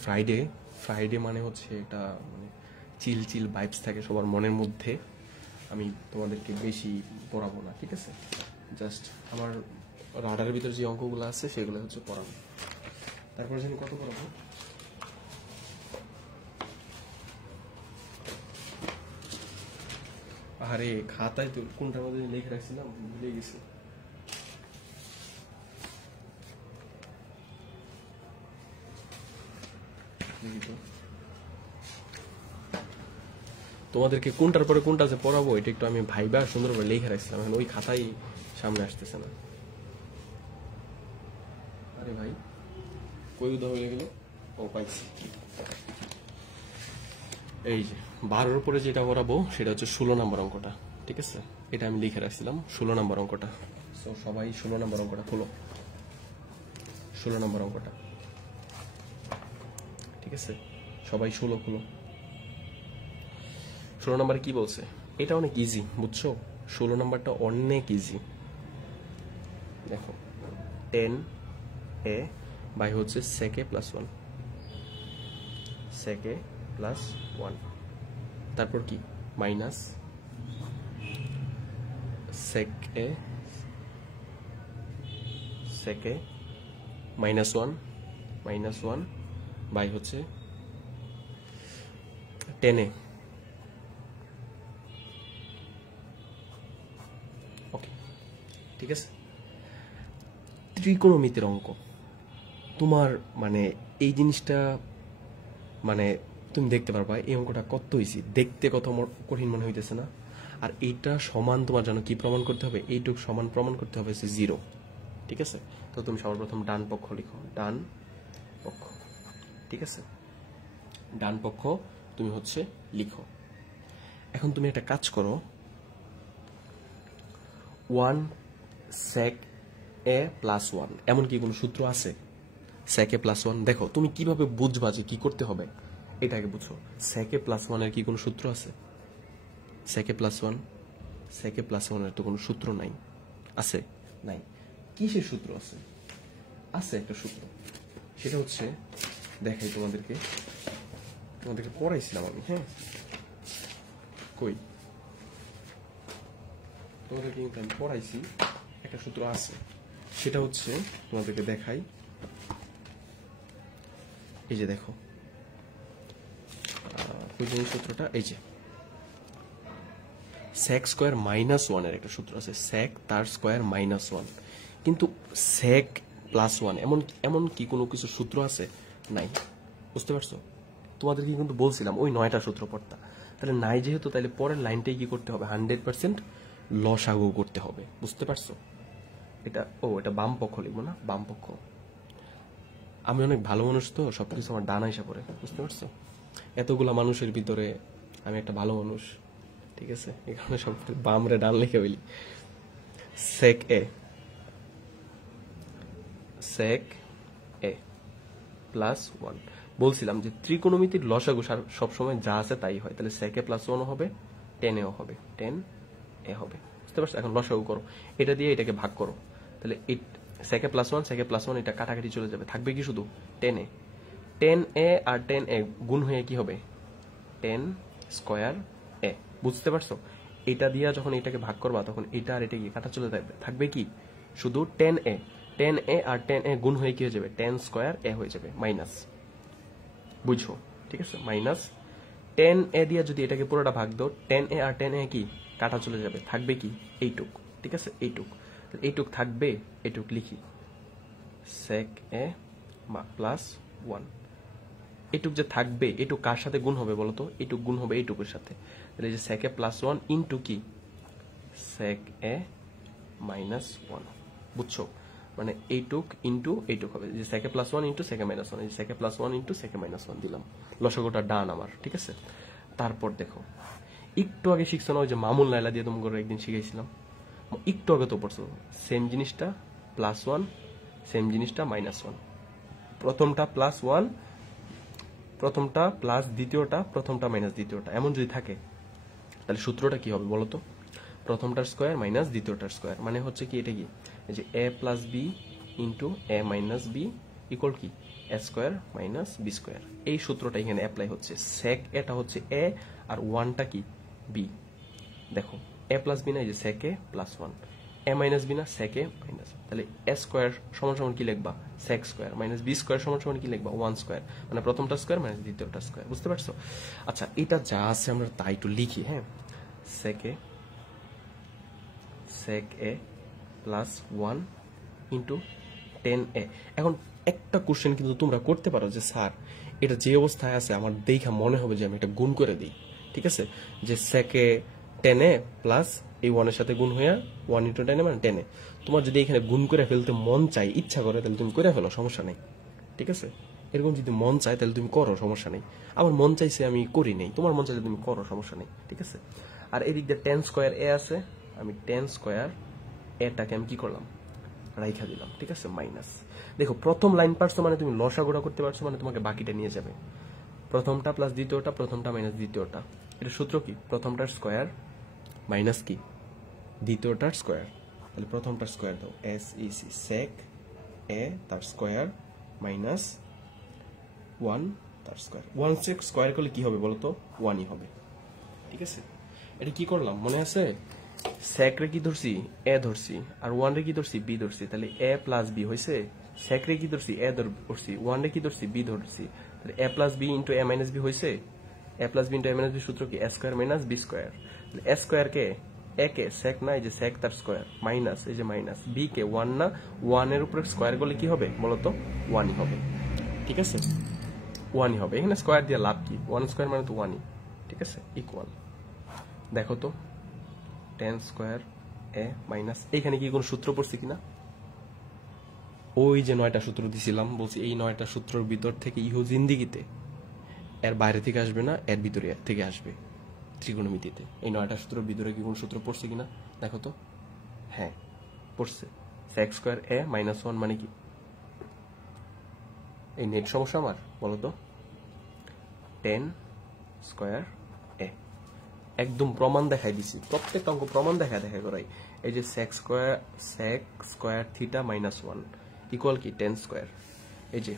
ফ্রাইডে মানে হচ্ছে এটা মানে চিল চিল ভাইবস থাকে সবার মনের মধ্যে, আমি তোমাদেরকে বেশি পড়াবো না, ঠিক আছে? জাস্ট আমার রাডারের ভিতরে যে অঙ্কগুলো আছে সেগুলো হচ্ছে পড়াবো। তারপরে আমি কত পড়াবো? আরে খাতায় তো কোনটার মধ্যে লিখে রাখছিলাম, ভুলে গেছি। তোমাদেরকে কোনটার পরে কোনটা যে পড়াবো এটা একটু আমি ভাইবা সুন্দরভাবে লিখে রাখছিলাম, এখন ওই খাতাই সামনে আসতেছে না। আরে ভাই কই উদা হয়ে গেল? ও পাইছি, এই যে 12-এর উপরে যেটা পড়াবো সেটা হচ্ছে 16 নম্বর অঙ্কটা, ঠিক আছে? এটা আমি লিখে রাখছিলাম 16 নম্বর অঙ্কটা। সো সবাই 16 নম্বর অঙ্কটা খুলো, 16 নম্বর অঙ্কটা, ঠিক আছে? সবাই 16 খুলো। 16 নম্বরে কি বলছে? এটা অনেক ইজি, বুঝছো? 16 নম্বরটা অনেক ইজি। দেখো 10a বাই হচ্ছে sec a plus 1, sec a plus 1, তারপর কি minus sec a minus 1 by হচ্ছে 10a। ওকে, ঠিক আছে? ত্রিকোণমিতির অঙ্ক তোমার মানে এই জিনিসটা মানে তুমি দেখতে পারবা এই অঙ্কটা কত ইজি, দেখতে কত কঠিন মনে হইতেছে না? আর এইটা সমান তোমার জানো কি প্রমাণ করতে হবে? এইটুক সমান প্রমাণ করতে হবে 0, ঠিক আছে? তো তুমি সর্বপ্রথম ডান পক্ষ লিখো, ডান পক্ষ, ঠিক আছে? ডান পক্ষ তুমি হচ্ছে লিখো। এখন তুমি একটা কাজ করো, 1 sec a plus 1 এমন কি কোনো সূত্র আছে? sec a plus 1, দেখো তুমি কিভাবে বুঝবা যে কি করতে হবে এটা আগে বুঝো। sec a plus 1 এর কি কোনো সূত্র আছে? sec a plus 1 এর তো কোনো সূত্র নাই, আছে? নাই। কিসের সূত্র আছে? আছে একটা সূত্র, সেটা হচ্ছে দেখাই তোমাদেরকে পড়াইছিলাম আমি। হ্যাঁ, কই তোমাদেরকে কিন্তু আমি পড়াইছি, একটা সূত্র আছে, সেটা হচ্ছে তোমাদেরকে দেখাই। এই যে দেখো, ওই যে সূত্রটা, এই যে sec স্কয়ার মাইনাস 1 এর একটা সূত্র আছে, sec তার স্কয়ার মাইনাস 1। কিন্তু sec প্লাস 1 এমন কি কোনো কিছু সূত্র আছে? নাই। বুঝতে পারছো? তোমাদেরকে কিন্তু বলছিলাম ওই 9টা সূত্র পড়তা। তাহলে নাই যেহেতু, তাহলে পরের লাইনটাই কি করতে হবে? 100% লসাগু করতে হবে। বুঝতে পারছো? এটা বাম পক্ষ লিখবো না, বাম পক্ষ। আমি অনেক ভালো মানুষ, তো সবকিছু আমার ডান আইসা পড়ে। বুঝতে পারছো? এতগুলা মানুষের ভিতরে আমি একটা ভালো মানুষ, ঠিক আছে? এখানে সব বাম রে ডান লিখে বলি। sec a plus 1। বলছিলাম যে ত্রিকোণমিতির লসাগু সবসময় যা আছে তাই হয়। তাহলে sec a প্লাস 1 হবে, tan a হবে, tan a হবে। বুঝতে পারছো? এখন লসাগু করো, এটা দিয়ে এটাকে ভাগ করো। তাহলে sec a প্লাস 1 এটা কাটাকাটি চলে যাবে, থাকবে কি শুধু tan a। tan a R tan a গুণ হয়ে কি হবে? tan square a। বুঝতে পারছো? এটা দিয়া যখন এটাকে ভাগ করবা, তখন এটা আর এটা কি কাটা চলে যাবে, থাকবে কি শুধু tan a। tan a R tan a গুণ হয়ে কি হয়ে যাবে? tan স্কয়ার a হয়ে যাবে, মাইনাস। বুঝছো? ঠিক আছে, মাইনাস tan a দিয়া যদি এটাকে পুরোটা ভাগ দাও, tan a R tan a কি কাটা চলে যাবে, থাকবে কি এইটুক। ঠিক আছে, এইটুক থাকবে, এইটুক লিখি sec a প্লাস 1। এইটুক যে থাকবে, এইটুক কার সাথে গুণ হবে বলতো? এইটুক গুণ হবে এইটুকুর সাথে। তাহলে যে sec a প্লাস 1 ইন্টু কি sec a মাইনাস 1। বুঝছো? মানে এইটুক ইন্টু এইটুক হবে, যে sec a plus 1 into sec a minus 1। এই sec a plus 1 into sec a minus 1 দিলাম। লসাগুটা ডান আমার। ঠিক আছে, তারপর দেখো, একটু আগে শিখছো না ওই যে মামুন লাইলা দিয়ে তোমাকে একদিন শিখাইছিলাম? একটু আগে তো পড়ছো, সেম জিনিসটা প্লাস 1, সেম জিনিসটা মাইনাস 1। প্রথমটা প্লাস 1, প্রথমটা প্লাস দ্বিতীয়টা, প্রথমটা মাইনাস দ্বিতীয়টা, এমন যদি থাকে তাহলে সূত্রটা কি হবে বলতো? প্রথমটার স্কয়ার মাইনাস দ্বিতীয়টার স্কয়ার। মানে হচ্ছে কি, এটা কি যে a plus b into a minus b equal কি a square minus b square. এই সূত্রটা এখানে অ্যাপ্লাই হচ্ছে। sec এটা হচ্ছে a আর 1টা কি b। দেখো a প্লাস বি না, এই যে sec a plus 1, a minus b না, sec a মাইনাস। তাহলে a স্কয়ার সমান সমান কি লিখবা? sec square minus b square সমান সমান কি লিখবা? 1 স্কয়ার। মানে প্রথমটা স্কয়ার মাইনাস দ্বিতীয়টা স্কয়ার। বুঝতে পারছো? আচ্ছা, এটা যা আছে আমরা তাই একটু লিখি। হ্যাঁ, sec a plus 1 into tan a। এখন একটা কোশ্চেন কিন্তু তোমরা করতে পারো যে স্যার, এটা যে অবস্থায় আছে আমার দেখা মনে হবে যে আমি এটা গুণ করে দিই। ঠিক আছে, যে sec a tan a plus এই 1 এর সাথে গুণ হয়ে 1 ইন্টু tan a মানে tan a। তোমার যদি এখানে গুণ করে ফেলতে মন চাই, ইচ্ছা করে, তাহলে তুমি করে ফেলো, সমস্যা নেই। ঠিক আছে, এরকম যদি মন চায় তাহলে তুমি করো, সমস্যা নেই। আমার মন চাইছে আমি করি নেই, তোমার মন চাইলে তুমি করো, সমস্যা নেই। ঠিক আছে, আর এদিক দিয়ে tan স্কয়ার a আছে, আমি tan স্কয়ার এটাকে আমি কি করলাম? রাইখা দিলাম। ঠিক আছে, মাইনাস। দেখো প্রথম লাইন পারছো মানে তুমি লসাগুটা করতে পারছো, মানে তোমাকে বাকিটা নিয়ে যাবে। প্রথমটা প্লাস দ্বিতীয়টা, প্রথমটা মাইনাস দ্বিতীয়টা। এটা সূত্র কি? প্রথমটার স্কয়ার মাইনাস কি দ্বিতীয়টার স্কয়ার। তাহলে প্রথমটার স্কয়ার দাও, S E C, sec a তার স্কয়ার মাইনাস 1 তার স্কয়ার। 1 sec স্কয়ার করলে কি হবে বলতো? 1ই হবে। ঠিক আছে, এটা কি করলাম মনে আছে? sec রে কি ধরছি? a ধরছি, আর 1 রে কি ধরছি? b ধরছি। তাহলে a প্লাস b হইছে। sec রে কি ধরছি? a ধরছি, 1 রে কি ধরছি? b ধরছি। তাহলে a plus b into a minus b হইছে। a plus b into a minus b সূত্র কি? a square minus b square. তাহলে a square K a K sec না, এই যে sec তার স্কয়ার মাইনাস এই যে মাইনাস b কে 1 না, 1 এর উপরে স্কয়ার করলে কি হবে বলতো? 1ই হবে। ঠিক আছে, 1ই হবে। এখানে স্কয়ার দিয়ে লাভ কি? 1 স্কয়ার মানে তো 1ই। ঠিক আছে, ইকুয়াল। দেখো তো tan স্কয়ার a মাইনাস, এইখানে কি কোনো সূত্র পড়ছে কিনা? ওই যে 9টা সূত্র দিছিলাম, বলছি এই 9টা সূত্রের ভিতর থেকে ইহো জিন্দিগিতে এর বাইরে থেকে আসবে না, এর ভিতরে থেকে আসবে ত্রিকোণমিতিতে। এই 9টা সূত্রের ভিতরে কি কোনো সূত্র পড়ছে কিনা দেখো তো। হ্যাঁ পড়ছে, sec স্কয়ার a মাইনাস 1 মানে কি? এই নেট সমস্যা আমার বলো তো? tan square a। একদম প্রমাণ দেখাই দিছি, প্রত্যেকটা অঙ্ক প্রমাণ দেখা করাই। এই যে sec square theta minus 1 equal কি tan স্কয়ার। এই যে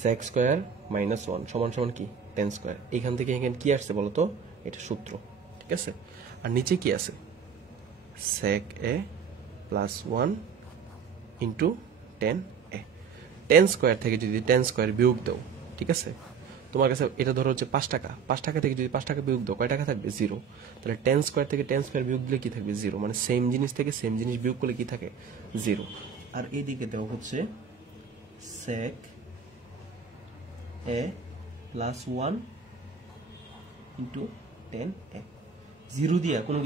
sec স্কয়ার মাইনাস 1 সমান সমান কি tan স্কয়ার। এখান থেকে এখানে কি আসছে বলো তো, এটা সূত্র, ঠিক আছে। আর নিচে কি আছে, sec a plus 1 into tan a। tan square থেকে যদি tan স্কয়ার বিয়োগ দাও, ঠিক আছে, তোমার কাছে এটা ধরো হচ্ছে 5 টাকা, 5 টাকা থেকে যদি 5 টাকা বিয়োগ দাও কয় টাকা থাকবে, 0। তাহলে tan স্কয়ার থেকে tan স্কয়ার বিয়োগ দিলে কি থাকবে, 0। মানে সেম জিনিস থেকে সেম জিনিস বিয়োগ করলে কি থাকে, 0। আর এইদিকে দেওয়া হচ্ছে sec a plus 1 into tan a। 0 দিয়া কোনো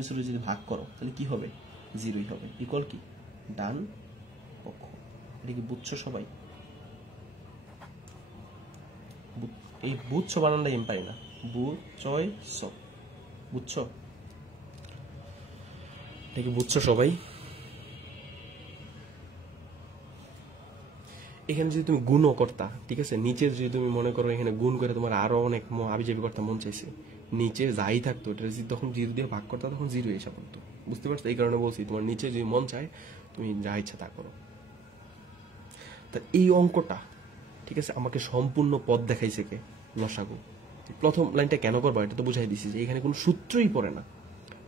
কিছু যদি ভাগ করো তাহলে কি হবে, 0ই হবে, ইকুয়াল কি ডান পক্ষ। এটা কি বুঝছো সবাই? এই বুঝছো বানানটা এমপাই না, বুঝছো, এটা কি বুঝছো সবাই? এখানে যদি তুমি গুণও করতা, ঠিক আছে, নিচে যদি তুমি মনে করো এখানে গুণ করে তোমার আরো অনেক আবিজাবি করতে মন চাইছে, নিচে যাই থাকতো এটা যদি তখন 0 দিয়ে ভাগ করতা তখন 0 এসে পড়তো, বুঝতে পারছো? এই কারণে বলছি তোমার নিচে যদি মন চায় তুমি যা ইচ্ছা তা করো। তা এই অঙ্কটা, ঠিক আছে, আমাকে সম্পূর্ণ পদ দেখাইছে কে, লসাগু। প্রথম লাইনটা কেন করবা এটা তো বুঝাই দিছি যে এখানে কোনো সূত্রই পড়ে না,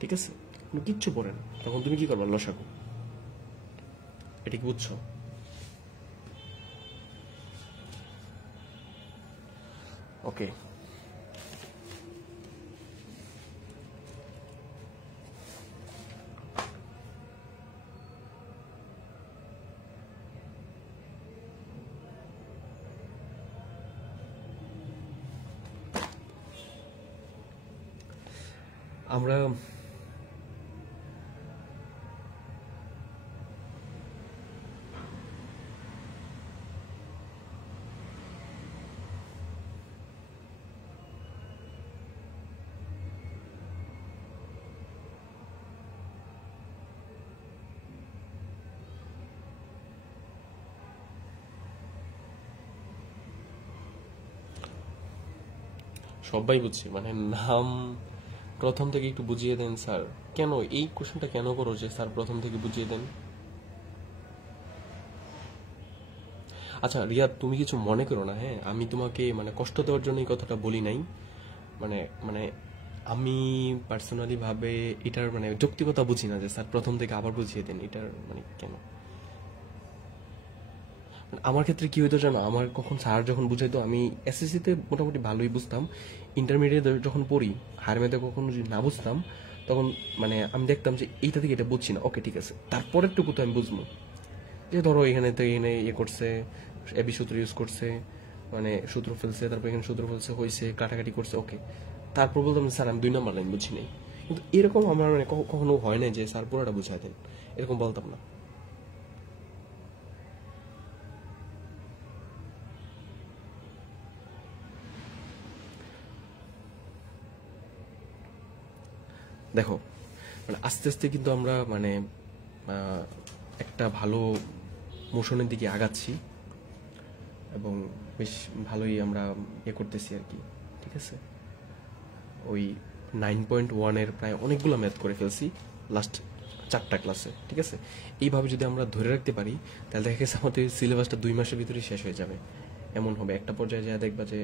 ঠিক আছে, কোনো কিচ্ছু পড়ে না, তখন তুমি কি করবা, লসাগু। এটা কি বুঝছো? ওকে, আমরা সবাই বুঝছি, মানে নাম প্রথম থেকে একটু বুঝিয়ে দেন স্যার। কেন এই কোশ্চেনটা কেন করো যে স্যার প্রথম থেকে বুঝিয়ে দেন? আচ্ছা রিয়াদ, তুমি কিছু মনে করো না, হ্যাঁ, আমি তোমাকে মানে কষ্ট দেওয়ার জন্য এই কথাটা বলি নাই। মানে মানে আমি পার্সোনালি ভাবে এটার মানে যৌক্তিকতা বুঝি না যে স্যার প্রথম থেকে আবার বুঝিয়ে দেন, এটার মানে কেন। আমার ক্ষেত্রে কি হইতো জানো, আমার কখন স্যার যখন বুঝাইতো আমি এসএসসিতে মোটামুটি ভালোই বুঝতাম, ইন্টারমিডিয়েট যখন পড়ি হায়ার ম্যাথে কখন যদি না বুঝতাম তখন মানে আমি দেখতাম যে এইটা থেকে এটা বুঝছি না, ওকে ঠিক আছে, তারপরেরটুকু তো আমি বুঝবো, যে ধরো এখানে তো এখানে ইয়ে করছে, এবি সূত্র ইউজ করছে, মানে সূত্র ফেলছে, তারপর এখানে সূত্র ফেলছে, হয়েছে, কাটাকাটি করছে, ওকে, তারপর বলতাম স্যার আমি 2 নম্বর লাইন বুঝি নাই। কিন্তু এরকম আমার মানে কখনো হয় না যে স্যার পুরোটা বুঝাই দেন, এরকম বলতাম না। দেখো মানে আস্তে আস্তে কিন্তু আমরা মানে একটা ভালো মোশনের দিকে আগাচ্ছি এবং বেশ ভালোই আমরা ইয়ে করতেছি আর কি, ঠিক আছে। ওই 9.1-এর প্রায় অনেকগুলো ম্যাথ করে ফেলছি লাস্ট 4টা ক্লাসে, ঠিক আছে। এইভাবে যদি আমরা ধরে রাখতে পারি তাহলে দেখা গেছে আমাদের সিলেবাসটা 2 মাসের ভিতরে শেষ হয়ে যাবে, এমন হবে। একটা পর্যায়ে যা দেখবা যে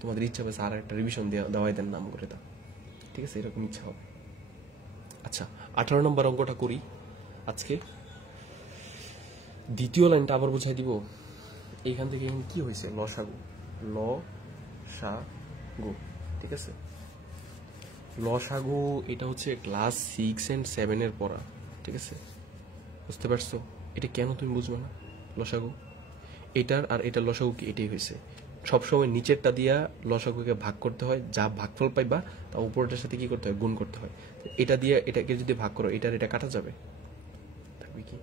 তোমাদের ইচ্ছা হবে আর একটা রিভিশন দেওয়াই দেন নাম করে দাও, ঠিক আছে, এরকম ইচ্ছা হবে। আচ্ছা 18 নম্বর অঙ্কটা করি আজকে। দ্বিতীয় লাইনটা আবার বুঝাই দিব। এইখান থেকে কি হয়েছে, লসাগু, লসাগু, ঠিক আছে। লসাগু এটা হচ্ছে ক্লাস 6 and 7 এর পড়া, ঠিক আছে, বুঝতে পারছো? এটা কেন তুমি বুঝবে না, লসাগু এটার আর এটার লসাগু কি এটাই হয়েছে। সবসময় নিচেরটা দিয়া লসাগুকে ভাগ করতে হয়, যা ভাগফল পাইবা তা উপরটার সাথে কি করতে হয়, গুণ করতে হয়। এটা দিয়ে এটাকে যদি ভাগ করো এটার এটা কাটা যাবে, থাকবে কি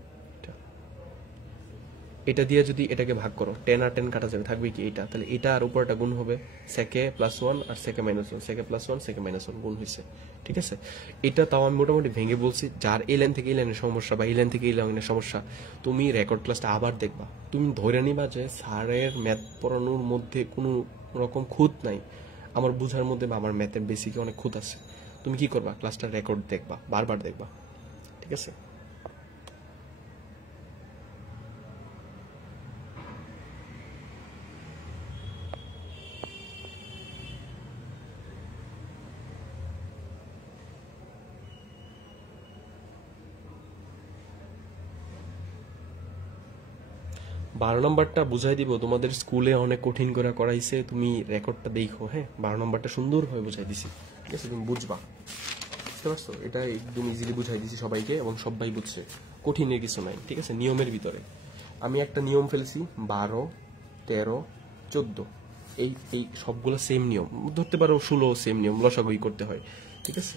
এটা দিয়ে যদি এটাকে ভাগ করো 10 আর 10 কাটা যাবে, থাকবে কি এটা। তাহলে এটা আর উপরটা গুণ হবে, সেকে প্লাস 1 আর সেকে মাইনাস 1, সেকে প্লাস 1 সেকে মাইনাস 1 গুণ হয়েছে, ঠিক আছে। এটা তাও আমি মোটামুটি ভেঙে বলছি। যার এই লাইন থেকে এই লাইনের সমস্যা বা এই লাইন থেকে এই লাইনের সমস্যা, তুমি রেকর্ড ক্লাসটা আবার দেখবা, তুমি ধরে নিবা যে স্যারের ম্যাথ পড়ানোর মধ্যে কোনো রকম খুঁত নাই, আমার বুঝার মধ্যে বা আমার ম্যাথের বেসিকে অনেক খুঁত আছে। তুমি কি করবা, ক্লাসটা রেকর্ড দেখবা, বারবার দেখবা, ঠিক আছে? বারো নম্বরটা বুঝাই দিব, তোমাদের স্কুলে অনেক কঠিন করে করাইছে, তুমি রেকর্ডটা দেখো। হ্যাঁ, 12 নম্বরটা সুন্দরভাবে বুঝাই দিছি, ঠিক আছে? তুমি বুঝবা, বুঝতে পারছো? এটা একদম ইজিলি বুঝাই দিছি সবাইকে এবং সবাই বুঝছে, কঠিনের কিছু নাই, ঠিক আছে? নিয়মের ভিতরে আমি একটা নিয়ম ফেলছি, 12, 13, 14, এই এই সবগুলো সেম নিয়ম, ধরতে পারো 16 সেম নিয়ম, লসাগুই করতে হয়, ঠিক আছে?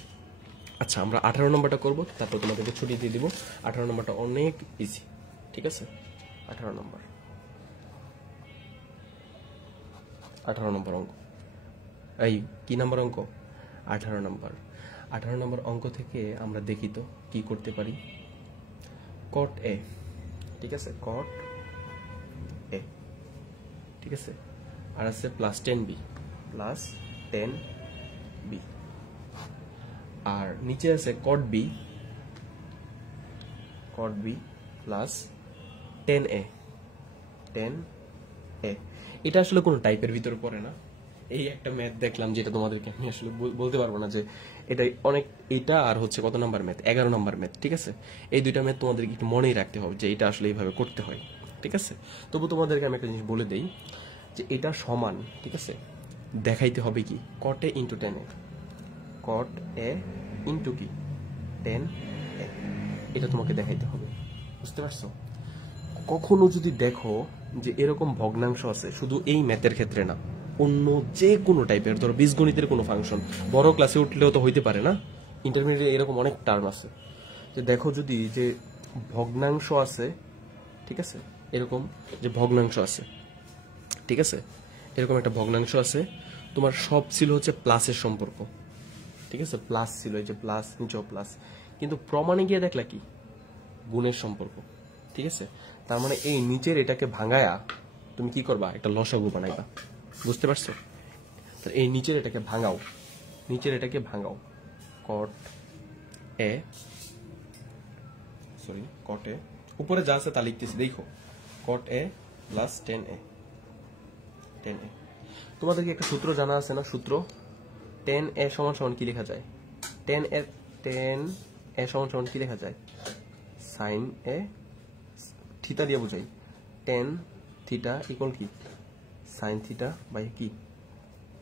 আচ্ছা, আমরা 18 নম্বরটা করবো, তারপর তোমাদেরকে ছুটি দিয়ে দিব। 18 নম্বরটা অনেক ইজি, ঠিক আছে? 18 নম্বর, 18 নম্বর অঙ্ক, এই কি নাম্বার অঙ্ক? 18 নম্বর। 18 নম্বর অঙ্ক থেকে আমরা দেখি তো কি করতে পারি। কট এ, ঠিক আছে? কট এ, ঠিক আছে? আর আছে প্লাস 10b, প্লাস 10b, আর নিচে আছে cot b, cot b plus 10a, 10a। এটা আসলে কোনো টাইপের ভিতরে পড়ে না, এই একটা ম্যাথ দেখলাম যেটা তোমাদেরকে আমি আসলে বলতে পারবো না যে এটা অনেক, এটা আর হচ্ছে কত নাম্বার ম্যাথ, 11 নাম্বার ম্যাথ, ঠিক আছে? এই দুইটা ম্যাথ তোমাদেরকে একটু মনেই রাখতে হবে যে এটা আসলে এইভাবে করতে হয়, ঠিক আছে? তবু তোমাদেরকে আমি একটা জিনিস বলে দেই যে এটা সমান, ঠিক আছে? দেখাইতে হবে কি, কট এ ইন্টু 10a, কট এ ইন্টু কি 10a, এটা তোমাকে দেখাইতে হবে, বুঝতে পারছো? কখনো যদি দেখো যে এরকম ভগ্নাংশ আছে, শুধু এই ম্যাথের ক্ষেত্রে না, অন্য যে কোনো টাইপের, ধরো বীজগণিতের কোনো ফাংশন, বড় ক্লাসে উঠলেও তো হইতে পারে না, ইন্টারমিডিয়েট এরকম অনেক টার্ম আছে, যে দেখো যদি যে ভগ্নাংশ আছে, ঠিক আছে? এরকম যে ভগ্নাংশ আছে, ঠিক আছে? এরকম একটা ভগ্নাংশ আছে, তোমার সব ছিল হচ্ছে প্লাসের সম্পর্ক, ঠিক আছে? প্লাস ছিল, এই যে প্লাস, নিচেও প্লাস, কিন্তু প্রমাণে গিয়ে দেখলা কি গুণের সম্পর্ক, ঠিক আছে? তার মানে এই নিচের এটাকে ভাঙায়া তুমি কি করবা, একটা লসাগু বানাইবা, বুঝতে পারছো? এই নিচের এটাকে ভাঙাও, নিচের এটাকে ভাঙাও, কট এ, সরি কট এ, উপরে যা আছে তা লিখতেছি, দেখো কট এ প্লাস 10a, 10a। তোমাদেরকে একটা সূত্র জানা আছে না? সূত্র 10a সমান সমান কি লেখা যায়? 10a সমান সমান কি লেখা যায়? সাইন এ থিটা দিয়ে বুঝাই, 10 থিটা ইকুয়াল কি সাইন থিটা বাই কি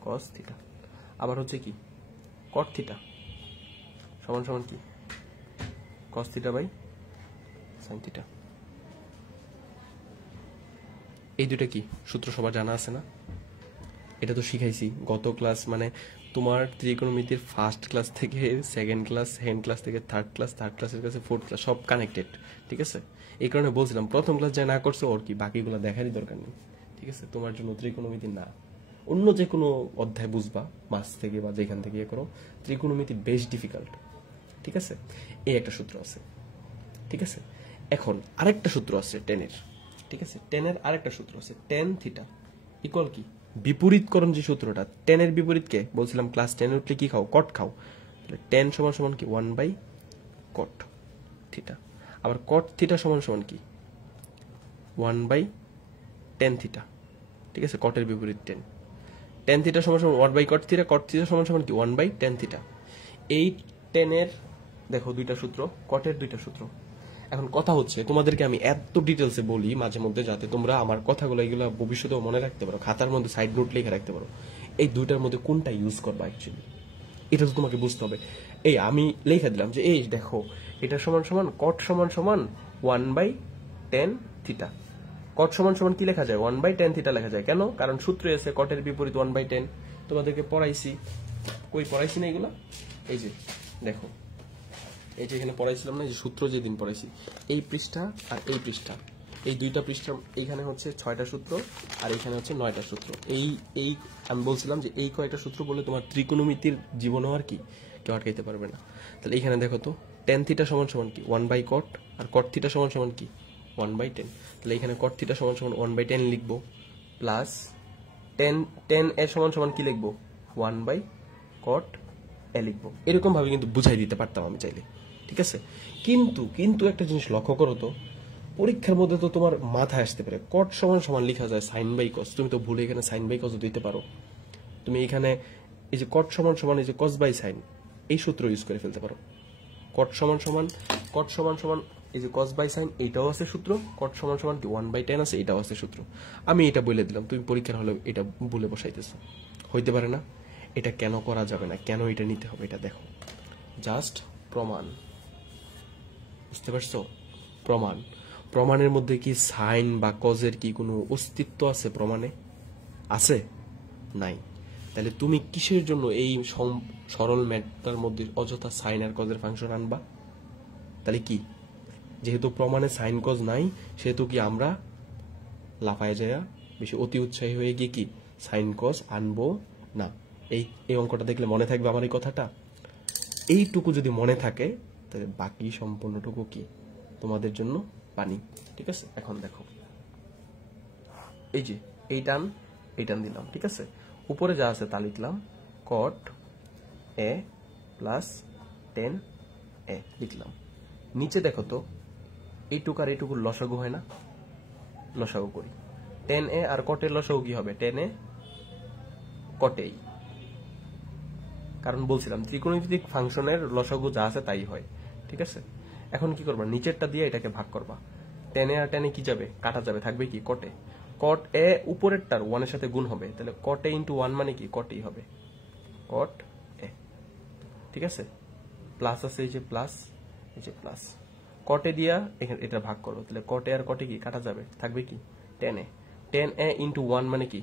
কস থিটা। আবার হচ্ছে কি কট থিটা সমান সমান কি cos theta by sine theta. এই দুটো কি সূত্র সবার জানা আছে না? এটা তো শিখাইছি গত ক্লাস, মানে তোমার ত্রিকোণমিতির ফার্স্ট ক্লাস থেকে সেকেন্ড ক্লাস, সেকেন্ড ক্লাস থেকে থার্ড ক্লাস, থার্ড ক্লাসের কাছে ফোর্থ ক্লাস, সব কানেক্টেড, ঠিক আছে? এই কারণে বলছিলাম প্রথম ক্লাস যা না করছো ওর কি বাকিগুলো দেখারই দরকার নেই, ঠিক আছে? তোমার জন্য ত্রিকোণমিতি না, অন্য যে কোনো অধ্যায় বুঝবা মাস থেকে বা যেখান থেকে করো, ত্রিকোণমিতি বেশ ডিফিকাল্ট, ঠিক আছে? এই একটা সূত্র আছে, ঠিক আছে? এখন আরেকটা সূত্র আছে টেনের, ঠিক আছে? টেনের আরেকটা সূত্র আছে, টেন থিটা ইকুয়াল কি বিপরীতকরণ যে সূত্রটা, টেনের বিপরীতকে বলছিলাম ক্লাস 10 উঠলে কি খাও, কট খাও, তাহলে টেন সমান সমান কি 1 বাই কট থিটা। আবার কট থিটা সমান সমান কি 1 বাই টেন থিটা, ঠিক আছে? কটের বিপরীত টেন, টেন থিটা সমান সমান 1 by cot theta, cot theta সমান সমান কি 1 বাই টেন থিটা। এই টেনের দেখো দুইটা সূত্র, কটের দুইটা সূত্র। এখন কথা হচ্ছে তোমাদেরকে আমি এত ডিটেলসে বলি মাঝে মধ্যে যাতে তোমরা আমার কথাগুলো এগুলো ভবিষ্যতেও মনে রাখতে পারো, খাতার মধ্যে সাইড নোট লিখে রাখতে পারো। এই দুইটার মধ্যে কোনটা ইউজ করবা অ্যাকচুয়ালি এটা তো তোমাকে বুঝতে হবে। এই আমি লিখে দিলাম যে এই দেখো এটা সমান সমান কট সমান সমান 1 বাই টেন থিটা। কট সমান সমান কি লেখা যায় 1 বাই টেন থিটা লেখা যায়, কেন? কারণ সূত্রে আছে কটের বিপরীত 1 বাই টেন, তোমাদেরকে পড়াইছি, কই পড়াইছি না এগুলা? এই যে দেখো এই যে এখানে পড়াইছিলাম না, যে সূত্র যেদিন পড়াইছি, এই পৃষ্ঠা আর এই পৃষ্ঠা, এই দুইটা পৃষ্ঠা, এইখানে হচ্ছে 6টা সূত্র আর এইখানে হচ্ছে 9টা সূত্র। এই এই আমি বলছিলাম যে এই কয়েকটা সূত্র বলে তোমার ত্রিকোণমিতির জীবনও আর কি কেউ আটকাইতে পারবে না। তাহলে এখানে দেখো তো টেন থিটা সমান সমান কি 1 by caught, R caught theta সমান সমান কি 1 বাই টেন। তাহলে এখানে কট থিটা সমান সমান 1 বাই টেন লিখবো, প্লাস টেন এ সমান সমান কি লিখবো 1 বাই কট এ লিখবো, এরকম ভাবে কিন্তু বুঝাই দিতে পারতাম আমি চাইলে, ঠিক আছে। কিন্তু কিন্তু একটা জিনিস লক্ষ্য করো তো, পরীক্ষার মধ্যে তো তোমার মাথায় আসতে পারে কট সমান সমান লেখা যায় সাইন বাই কস, তুমি তো ভুলে এখানে সাইন বাই কস দিতে পারো। তুমি এখানে এই যে কট সমান সমান এই যে কস বাই সাইন এই সূত্র ইউজ করে ফেলতে পারো। কট সমান সমান এই যে কস বাই সাইন এইটাও আছে সূত্র, কট সমান সমান কি 1/10 আছে এটাও আছে সূত্র। আমি এটা বলে দিলাম, তুমি পরীক্ষার হলে এটা ভুলে বসাইতেছো, হইতে পারে না। এটা কেন করা যাবে না, কেন এটা নিতে হবে, এটা দেখো। জাস্ট প্রমাণ, বুঝতে পারছো? প্রমাণ, প্রমাণের মধ্যে কি সাইন বা কজের কি কোনো অস্তিত্ব আছে? প্রমাণে আছে? নাই। তাহলে তুমি কিসের জন্য এই সরল ম্যাথটার মধ্যে অযথা সাইন আর কজের ফাংশন আনবা? তাহলে কি, যেহেতু প্রমাণে সাইন কজ নাই, সেহেতু কি আমরা লাফায় যায় বেশি অতি উৎসাহী হয়ে গিয়ে কি সাইন কজ আনবো না। এই অঙ্কটা দেখলে মনে থাকবে আমার এই কথাটা। এইটুকু যদি মনে থাকে তাহলে বাকি সম্পূর্ণটুকু কি তোমাদের জন্য পানি, ঠিক আছে। এখন দেখো, এই যে এই টান দিলাম, ঠিক আছে। উপরে যা আছে তা লিখলাম, কট এ প্লাস 10a লিখলাম। নিচে দেখো তো, এইটুকু আর এইটুকুর লসাগু হয় না? লসাগু করি। 10a আর কটের লসাগু কি হবে? 10a কটেই, কারণ বলছিলাম ত্রিকোণমিতিক ফাংশনের লসাগু যা আছে তাই হয়, ঠিক আছে। এখন কি করবা, নিচেরটা দিয়ে এটাকে ভাগ করবা। 10a আর 10a কি যাবে? কাটা যাবে, থাকবে কি কটে। কট এ উপরেরটার 1 এর সাথে গুণ হবে, তাহলে কট এ ইন্টু 1 মানে কি কটেই হবে, কট এ, ঠিক আছে। প্লাস আছে, এই যে প্লাস, এই যে প্লাস, কটে দিয়া এখানে এটা ভাগ করো, তাহলে কটে আর কটে কি কাটা যাবে, থাকবে কি 10a। 10a ইন্টু 1 মানে কি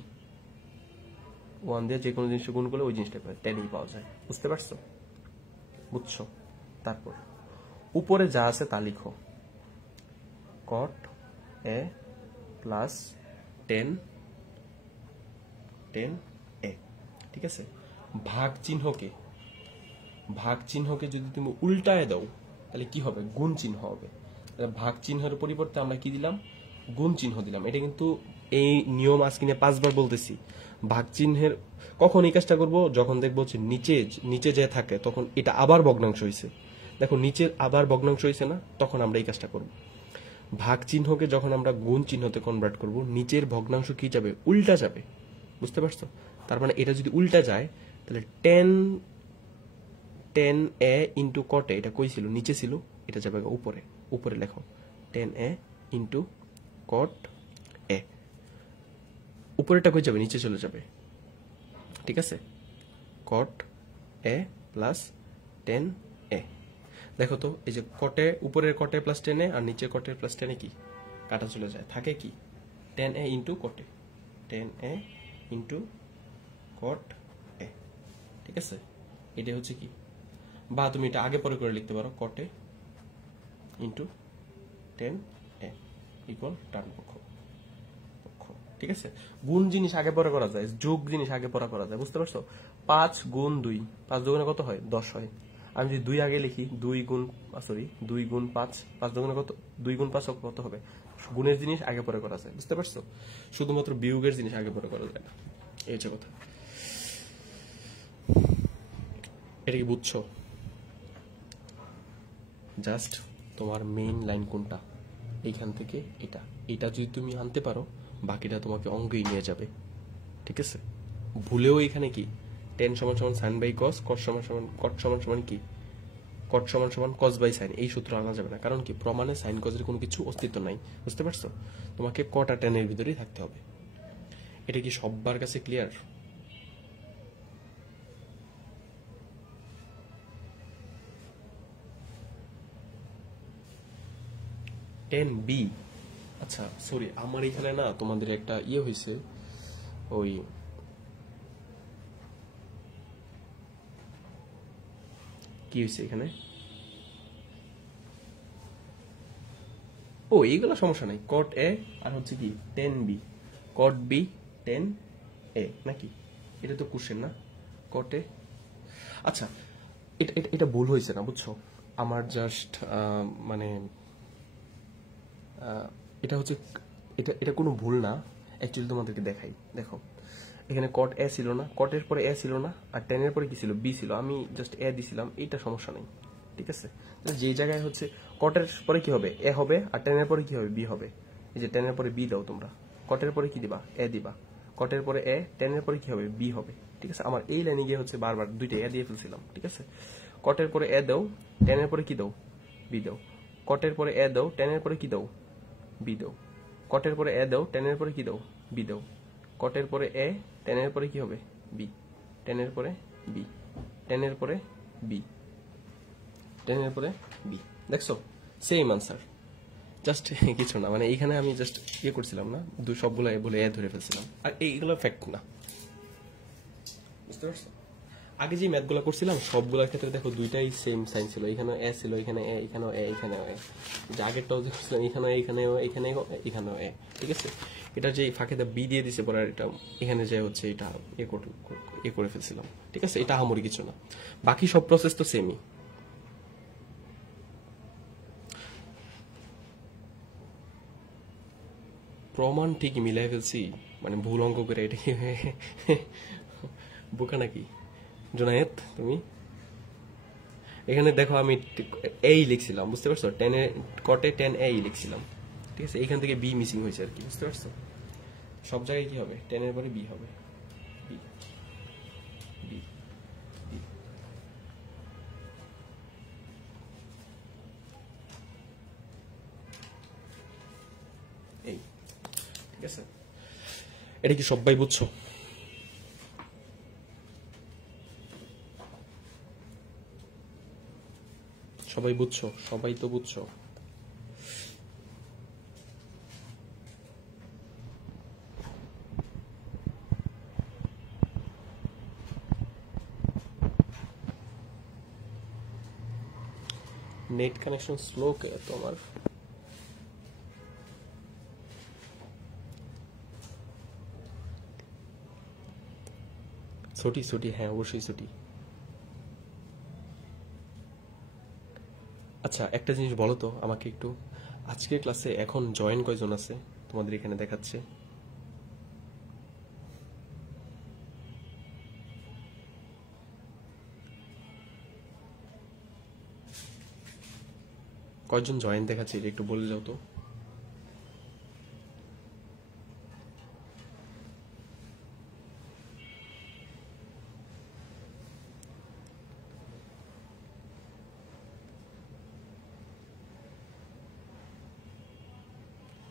1 দিয়ে যে কোনো জিনিস গুণ করলে ওই জিনিসটা 10ই পাওয়া যায়, বুঝতে পারছো? বুঝছো? তারপর উপরে যা আছে তা লিখো, কট এ প্লাস 10a, ঠিক আছে। ভাগ চিহ্নকে যদি তুমি উল্টায় দাও তাহলে কি হবে? গুণ চিহ্ন হবে। ভাগ চিহ্নের পরিবর্তে আমরা কি দিলাম? গুণ চিহ্ন দিলাম। এটা কিন্তু এই নিয়ম আজকে নিয়ে 5 বার বলতেছি। ভাগ চিহ্নের কখন এই কাজটা করবো? যখন দেখবো যে নিচে যে থাকে তখন এটা আবার ভগ্নাংশ হয়েছে। দেখো নিচের আবার ভগ্নাংশ হয়েছে না, তখন আমরা এই কাজটা করব। ভাগ চিহ্নকে যখন আমরা গুণ চিহ্নতে কনভার্ট করব, নিচের ভগ্নাংশ কি যাবে? উল্টা যাবে, বুঝতে পারছো? তার মানে এটা যদি উল্টা যায় তাহলে 10a ইন্টু কটে, এটা কই ছিল? নিচে ছিল, এটা যাবে উপরে লেখো 10a ইন্টু কট এ। উপরেটা কই যাবে? নিচে চলে যাবে, ঠিক আছে। কট এ প্লাস 10a, দেখো তো এই যে কটে, উপরের কটে প্লাস 10a আর নিচের কটে প্লাস 10a কি কাটা চলে যায়, থাকে কি 10a into কটে, 10a into cot এ, ঠিক আছে। এটা হচ্ছে কি, বা তুমি এটা আগে পরে করে লিখতে পারো, কটে ইন্টু 10a ইকুয়াল ডান পক্ষ, ঠিক আছে। গুণ জিনিস আগে পরে করা যায়, যোগ জিনিস আগে পরে করা যায়, বুঝতে পারছো? 5 গুণ 2, 5 দুগুণে কত হয়? 10 হয়। আমি যদি 2 আগে লিখি, 2 গুণ 5, 5 দুগুণে কত? 2 গুণ 5 কত হবে? গুণের জিনিস আগে পরে করা যায়, বুঝতে পারছো? শুধুমাত্র বিয়োগের জিনিস আগে পরে করা যায় না, এই হচ্ছে কথা। এটা কি বুঝছো? জাস্ট তোমার মেইন লাইন কোনটা, এইখান থেকে এটা যদি তুমি আনতে পারো, বাকিটা তোমাকে অঙ্কেই নিয়ে যাবে, ঠিক আছে। ভুলেও এখানে কি 10 সমান সমান সাইন বাই কস, কট সমান সমান কি কট সমান সমান কস বাই সাইন, এই সূত্র আনা যাবে না। কারণ কি, প্রমাণে সাইন কজের কোনো কিছু অস্তিত্ব নাই, বুঝতে পারছো? তোমাকে কট আর টেনের ভিতরেই থাকতে হবে। এটা কি সবার কাছে ক্লিয়ার? টেন বি, আচ্ছা সরি, আমার এখানে না তোমাদের একটা ইয়ে হয়েছে, ওই কি হয়েছে এখানে, ও এইগুলো সমস্যা নাই। কট এ আর হচ্ছে কি 10b, কট বি 10a নাকি? এটা তো কোশ্চেন না, কট এ। আচ্ছা এটা ভুল হয়েছে না, বুঝছো? আমার জাস্ট মানে এটা হচ্ছে, এটা কোনো ভুল না, অ্যাকচুয়ালি তোমাদেরকে দেখাই। দেখো এখানে কট এ ছিল না, কটের পরে এ ছিল না, আর টেনের পরে কি ছিল, বি ছিল, আমি জাস্ট এ দিছিলাম, এইটা সমস্যা নেই, ঠিক আছে। যে জায়গায় হচ্ছে কটের পরে কি হবে, এ হবে, আর টেনের পরে কি হবে, বি হবে। এই যে টেনের পরে বি দাও তোমরা, কটের পরে কি দিবা, এ দিবা, কটের পরে এ, টেনের পরে কি হবে, বি হবে, ঠিক আছে। আমার এই লাইনে গিয়ে হচ্ছে বারবার দুইটা এ দিয়ে ফেলছিলাম, ঠিক আছে। কটের পরে এ দাও, টেনের পরে কি দাও, বি দাও, কটের পরে এ দাও, টেনের পরে কি দাও, বি দাও, কটের পরে এ দাও, টেনের পরে কি দাও, বি দাও, কটের পরে এ, টেনের পরে কি হবে, বি, টেনের পরে বি, টেনের পরে বি, টেনের পরে বি। দেখছো, সেম আনসার, জাস্ট কিছু না, মানে এইখানে আমি জাস্ট ইয়ে করছিলাম না, সবগুলো বলে এ ধরে ফেলছিলাম, আর এইগুলো ফ্যাক্ট না, বুঝতে পারছো। আগে যে ম্যাথগুলো করছিলাম সবগুলোর ক্ষেত্রে দেখো দুইটাই সেম সাইন ছিল, এখানে এ ছিল, এখানে এ, এখানেও এ, এখানেও এ, যে আগেরটাও যে করছিলাম এখানেও এখানেও এখানেও এখানেও এ, ঠিক আছে। এটা যে ফাঁকে বি দিয়ে দিছে পরে, আর এটা এখানে যে হচ্ছে এটা এ করে ফেলছিলাম, ঠিক আছে। এটা আহামরি কিছু না, বাকি সব প্রসেস তো সেমই। প্রমাণ ঠিকই মিলাই ফেলছি, মানে ভুল অঙ্ক করে, এটা কি বোকা নাকি জোনায়েত তুমি? এখানে দেখো আমি এই লিখছিলাম, বুঝতে পারছো, টেনে কটে 10 এই লিখছিলাম, ঠিক আছে। এইখান থেকে বি মিসিং হয়েছে আর কি, বুঝতে পারছো। সব জায়গায় কি হবে, 10 এর পরে বি হবে, বি, বি, বি। এই, ঠিক আছে। এটা কি সবাই বুঝছো? সবাই বুঝছো? সবাই তো বুঝছো। নেট কানেকশন স্লো কে তোমার? ছুটি ছুটি, হ্যাঁ অবশ্যই ছুটি। আচ্ছা একটা জিনিস বলো তো আমাকে একটু, আজকের ক্লাসে এখন জয়েন কয়জন আছে তোমাদের এখানে দেখাচ্ছে? কয়জন জয়েন দেখাচ্ছে এটা একটু বলে যাও তো।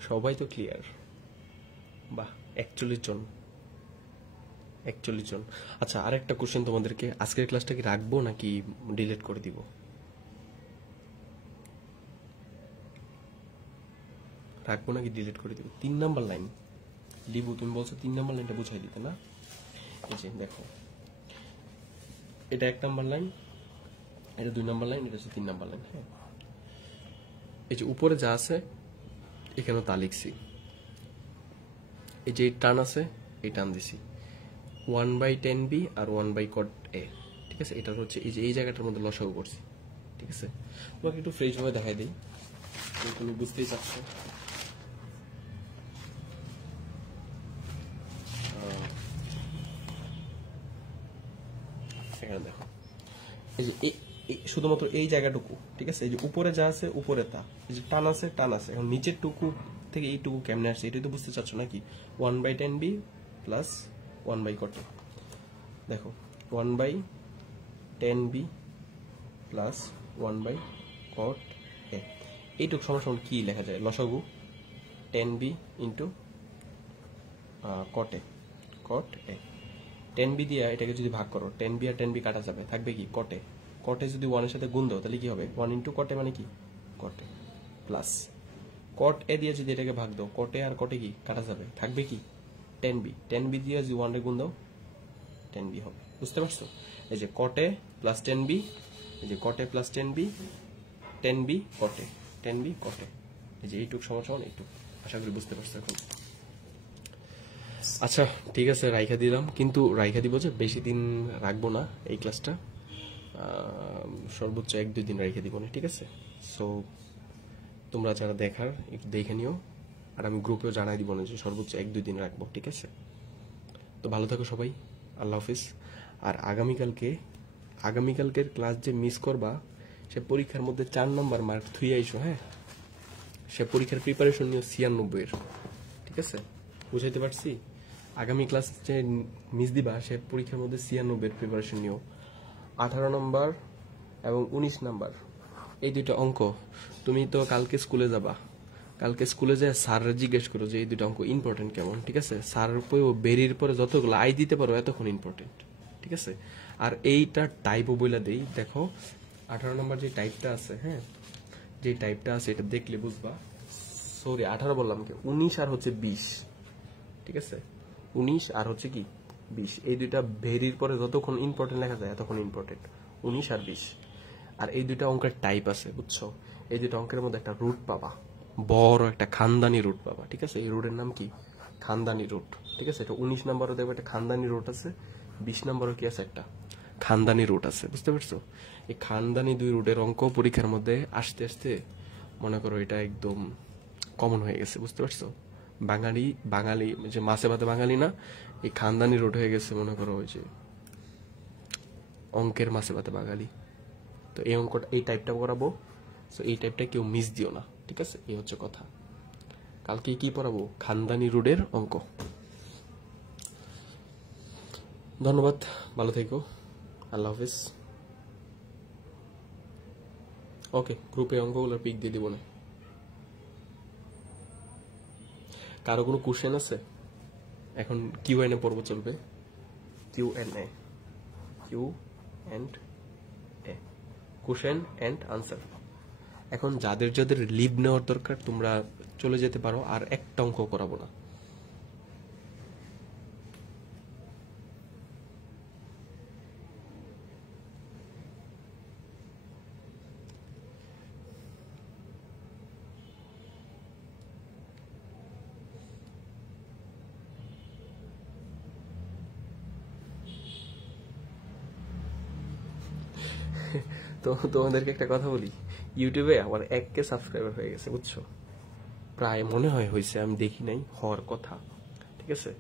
সবাই তো ক্লিয়ার, বাহ 41 জন, 41 জন। আচ্ছা আরেকটা কোশ্চেন তোমাদেরকে, আজকের ক্লাসটা কি রাখবো নাকি ডিলিট করে দিব? রাখবো নাকি ডিলিট করে দিব? 3 নাম্বার লাইন লিবু, তুমি বলছো 3 নাম্বার লাইনটা বুঝাই দিতে না। এই যে দেখো, এটা 1 নাম্বার লাইন, এটা 2 নাম্বার লাইন, এটা হচ্ছে 3 নাম্বার লাইন। হ্যাঁ, এই যে উপরে যা আছে এখানে তা লিখছি, এই যে টান আছে এই টান দিছি, 1/10b আর 1/cot a, ঠিক আছে। এটা হচ্ছে এই যে এই জায়গাটার মধ্যে লসাগু করছি, ঠিক আছে। তোমাকে একটু ফ্রেশ ভাবে দেখাই দিই, তুমি বুঝতেই চাচ্ছো। এখানে দেখো, এই যে শুধুমাত্র এই জায়গাটুকু, ঠিক আছে। এই যে উপরে যা আছে উপরে তা, এই যে টান আছে টান আছে, এখন নিচের টুকু থেকে এইটুকু কেমনে আসছে এটাই তো বুঝতে চাচ্ছ নাকি। 1/10b প্লাস 1/cot a, দেখো 1/10b প্লাস 1/cot a, এইটুকু সমান কি লেখা যায়, লসাগু 10b into cot a, cot a। 10b দিয়ে এটাকে যদি ভাগ করো, 10b আর 10b কাটা যাবে, থাকবে কি cot a, cot a যদি 1 এর সাথে গুণ দাও তাহলে কি হবে, 1 ইন্টু cot a মানে কি cot a, plus cot a দিয়ে যদি এটাকে ভাগ দাও, cot a R cot a কি কাটা যাবে, থাকবে কি 10b, 10b দিয়ে যদি 1 এর গুণ দাও 10b হবে, বুঝতে পারছো। এই যে cot a প্লাস 10b, এই যে cot a plus 10b, 10b cot a, 10b cot a, এই যে এইটুক সমান এইটুক। আশা করি বুঝতে পারছো এখন। আচ্ছা ঠিক আছে, রাইখা দিলাম, কিন্তু রাইখা দিব যে বেশি দিন রাখবো না এই ক্লাসটা, সর্বোচ্চ 1-2 দিন রেখে দিব না, ঠিক আছে। সো তোমরা যারা দেখার একটু দেখে নিও, আর আমি গ্রুপেও জানাই দিব না যে সর্বোচ্চ 1-2 দিন রাখবো, ঠিক আছে। তো ভালো থাকো সবাই, আল্লাহ হাফিজ। আর আগামীকালকের ক্লাস যে মিস করবা সে পরীক্ষার মধ্যে 4 নম্বর মার্ক 3 আইসো। হ্যাঁ, সে পরীক্ষার প্রিপারেশন নিও 96-এর, ঠিক আছে? বুঝাইতে পারছি? আগামী ক্লাস যে মিস দিবা সে পরীক্ষার মধ্যে 96-এর প্রিপারেশন নিও। 18 নম্বর এবং 19 নম্বর এই দুইটা অঙ্ক তুমি তো কালকে স্কুলে যাবা, কালকে স্কুলে যায় স্যাররা জিজ্ঞেস করো যে এই দুটো অঙ্ক ইম্পর্টেন্ট কেমন, ঠিক আছে? স্যারের উপরে বেরির পরে যতগুলো আই দিতে পারো এতক্ষণ ইম্পর্টেন্ট, ঠিক আছে? আর এইটা টাইপও বইলা দেই, দেখো 18 নম্বর যে টাইপটা আছে, হ্যাঁ যে টাইপটা আছে এটা দেখলে বুঝবা। সরি 18 বললাম কি, 19 আর হচ্ছে 20, ঠিক আছে? 19 আর হচ্ছে কি 20, এই দুইটা ভেরির পরে যতক্ষণ ইম্পর্টেন্ট লেখা যায় এতক্ষণ ইম্পর্টেন্ট, 19 আর 20। আর এই দুইটা অঙ্কের টাইপ আছে, বুঝছো? এই দুইটা অঙ্কের মধ্যে একটা রুট পাবা, বড় একটা খানদানি রুট পাবা, ঠিক আছে? এই রুটের নাম কি? খানদানি রুট, ঠিক আছে? এটা 19 নম্বরও দেখবে একটা খানদানি রুট আছে, 20 নম্বরও কি আছে? একটা খানদানি রুট আছে, বুঝতে পারছো? এই খানদানি দুই রুটের অঙ্ক পরীক্ষার মধ্যে আসতে আসতে মনে করো এটা একদম কমন হয়ে গেছে, বুঝতে পারছো? বাঙালি যে মাছে ভাতে বাঙালি না, এই খানদানি রুট হয়ে গেছে মনে করো ওই যে অঙ্কের মাছে ভাতে বাঙালি। তো এই অঙ্কটা এই টাইপটা করাবো, তো এই টাইপটা কেউ মিস দিও না, ঠিক আছে? এই হচ্ছে কথা। কালকে কি পড়াবো? খানদানি রুডের অঙ্ক। ধন্যবাদ, ভালো থেকো, আল্লাহ হাফিজ। ওকে, গ্রুপে অঙ্কগুলোর পিক দিয়ে দিব না। কারো কোনো কোশ্চেন আছে? এখন কিউএনএ পর্ব চলবে, কিউএনএ, কোশ্চেন এন্ড আনসার। এখন যাদের যাদের লিভ নেওয়ার দরকার তোমরা চলে যেতে পারো, আর একটা অঙ্ক করাবো না। তো তোমাদেরকে একটা কথা বলি, ইউটিউবে আমার 1K সাবস্ক্রাইবার হয়ে গেছে, বুঝছো? প্রায় মনে হয় হয়েছে, আমি দেখি নাই, হওয়ার কথা, ঠিক আছে?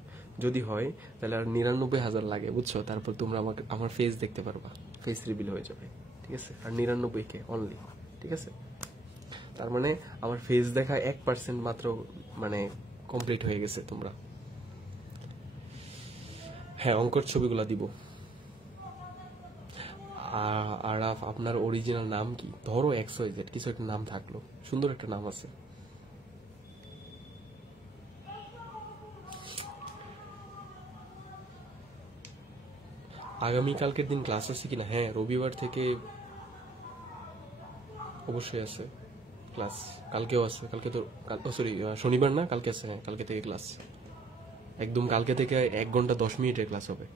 যদি হয় তাহলে আর 99,000 লাগে, বুঝছো? তারপর তোমরা আমাকে আমার ফেস দেখতে পারবা, ফেস রিভিল হয়ে যাবে, ঠিক আছে? আর 99K অনলি, ঠিক আছে? তার মানে আমার ফেস দেখা 1% মাত্র মানে কমপ্লিট হয়ে গেছে তোমরা। হ্যাঁ, অঙ্কর ছবিগুলা দিব। আর আপনার অরিজিনাল নাম কি? ধরো XYZ কিছু একটা নাম থাকলো, সুন্দর একটা নাম আছে। আগামীকালকের দিন ক্লাস আছে কিনা? হ্যাঁ, রবিবার থেকে অবশ্যই আছে ক্লাস, কালকেও আছে। কালকে তো সরি শনিবার না, কালকে আছে। হ্যাঁ, কালকে থেকে ক্লাস, একদম কালকে থেকে 1 ঘন্টা 10 মিনিটের ক্লাস হবে।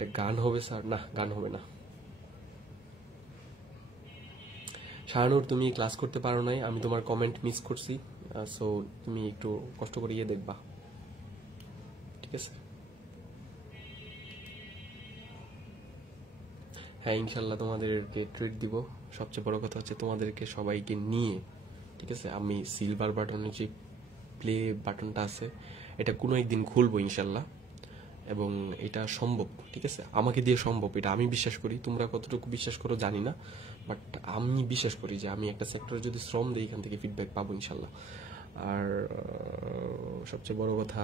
একটা গান হবে স্যার? না, গান হবে না। শাহানুর, তুমি ক্লাস করতে পারো নাই, আমি তোমার কমেন্ট মিস করছি, সো তুমি একটু কষ্ট করে গিয়ে দেখবা, ঠিক আছে? হ্যাঁ, ইনশাল্লাহ তোমাদেরকে ট্রিট দিব। সবচেয়ে বড় কথা হচ্ছে তোমাদেরকে সবাইকে নিয়ে, ঠিক আছে? আমি সিলভার বাটনের যে প্লে বাটনটা আছে এটা কোনো একদিন খুলবো ইনশাল্লাহ, এবং এটা সম্ভব, ঠিক আছে? আমাকে দিয়ে সম্ভব, এটা আমি বিশ্বাস করি। তোমরা কতটুকু বিশ্বাস করো জানি না, বাট আমি বিশ্বাস করি যে আমি একটা সেক্টরে যদি শ্রম দিই এখান থেকে ফিডব্যাক পাবো ইনশাল্লাহ। আর সবচেয়ে বড় কথা,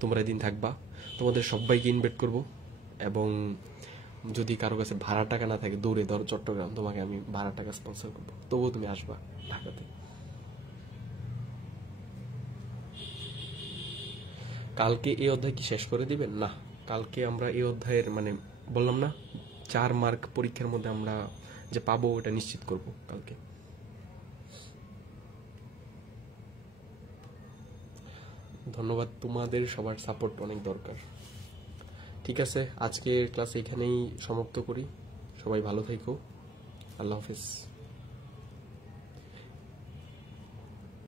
তোমরা এদিন থাকবা, তোমাদের সবাইকে ইনভাইট করব, এবং যদি কারো কাছে ভাড়া টাকা না থাকে দৌড়ে ধরো চট্টগ্রাম, তোমাকে আমি ভাড়া টাকা স্পন্সর করবো, তবুও তুমি আসবা ঢাকাতে। কালকে এই অধ্যায় কি শেষ করে দিবেন? না, কালকে আমরা এই অধ্যায়ের মানে বললাম না 4 মার্ক পরীক্ষার মধ্যে আমরা যে পাবো ওটা নিশ্চিত করব কালকে। ধন্যবাদ, তোমাদের সবার সাপোর্ট অনেক দরকার। ঠিক আছে, আজকের ক্লাস এখানেই সমাপ্ত করি। সবাই ভালো থেকো, আল্লাহ হাফেজ।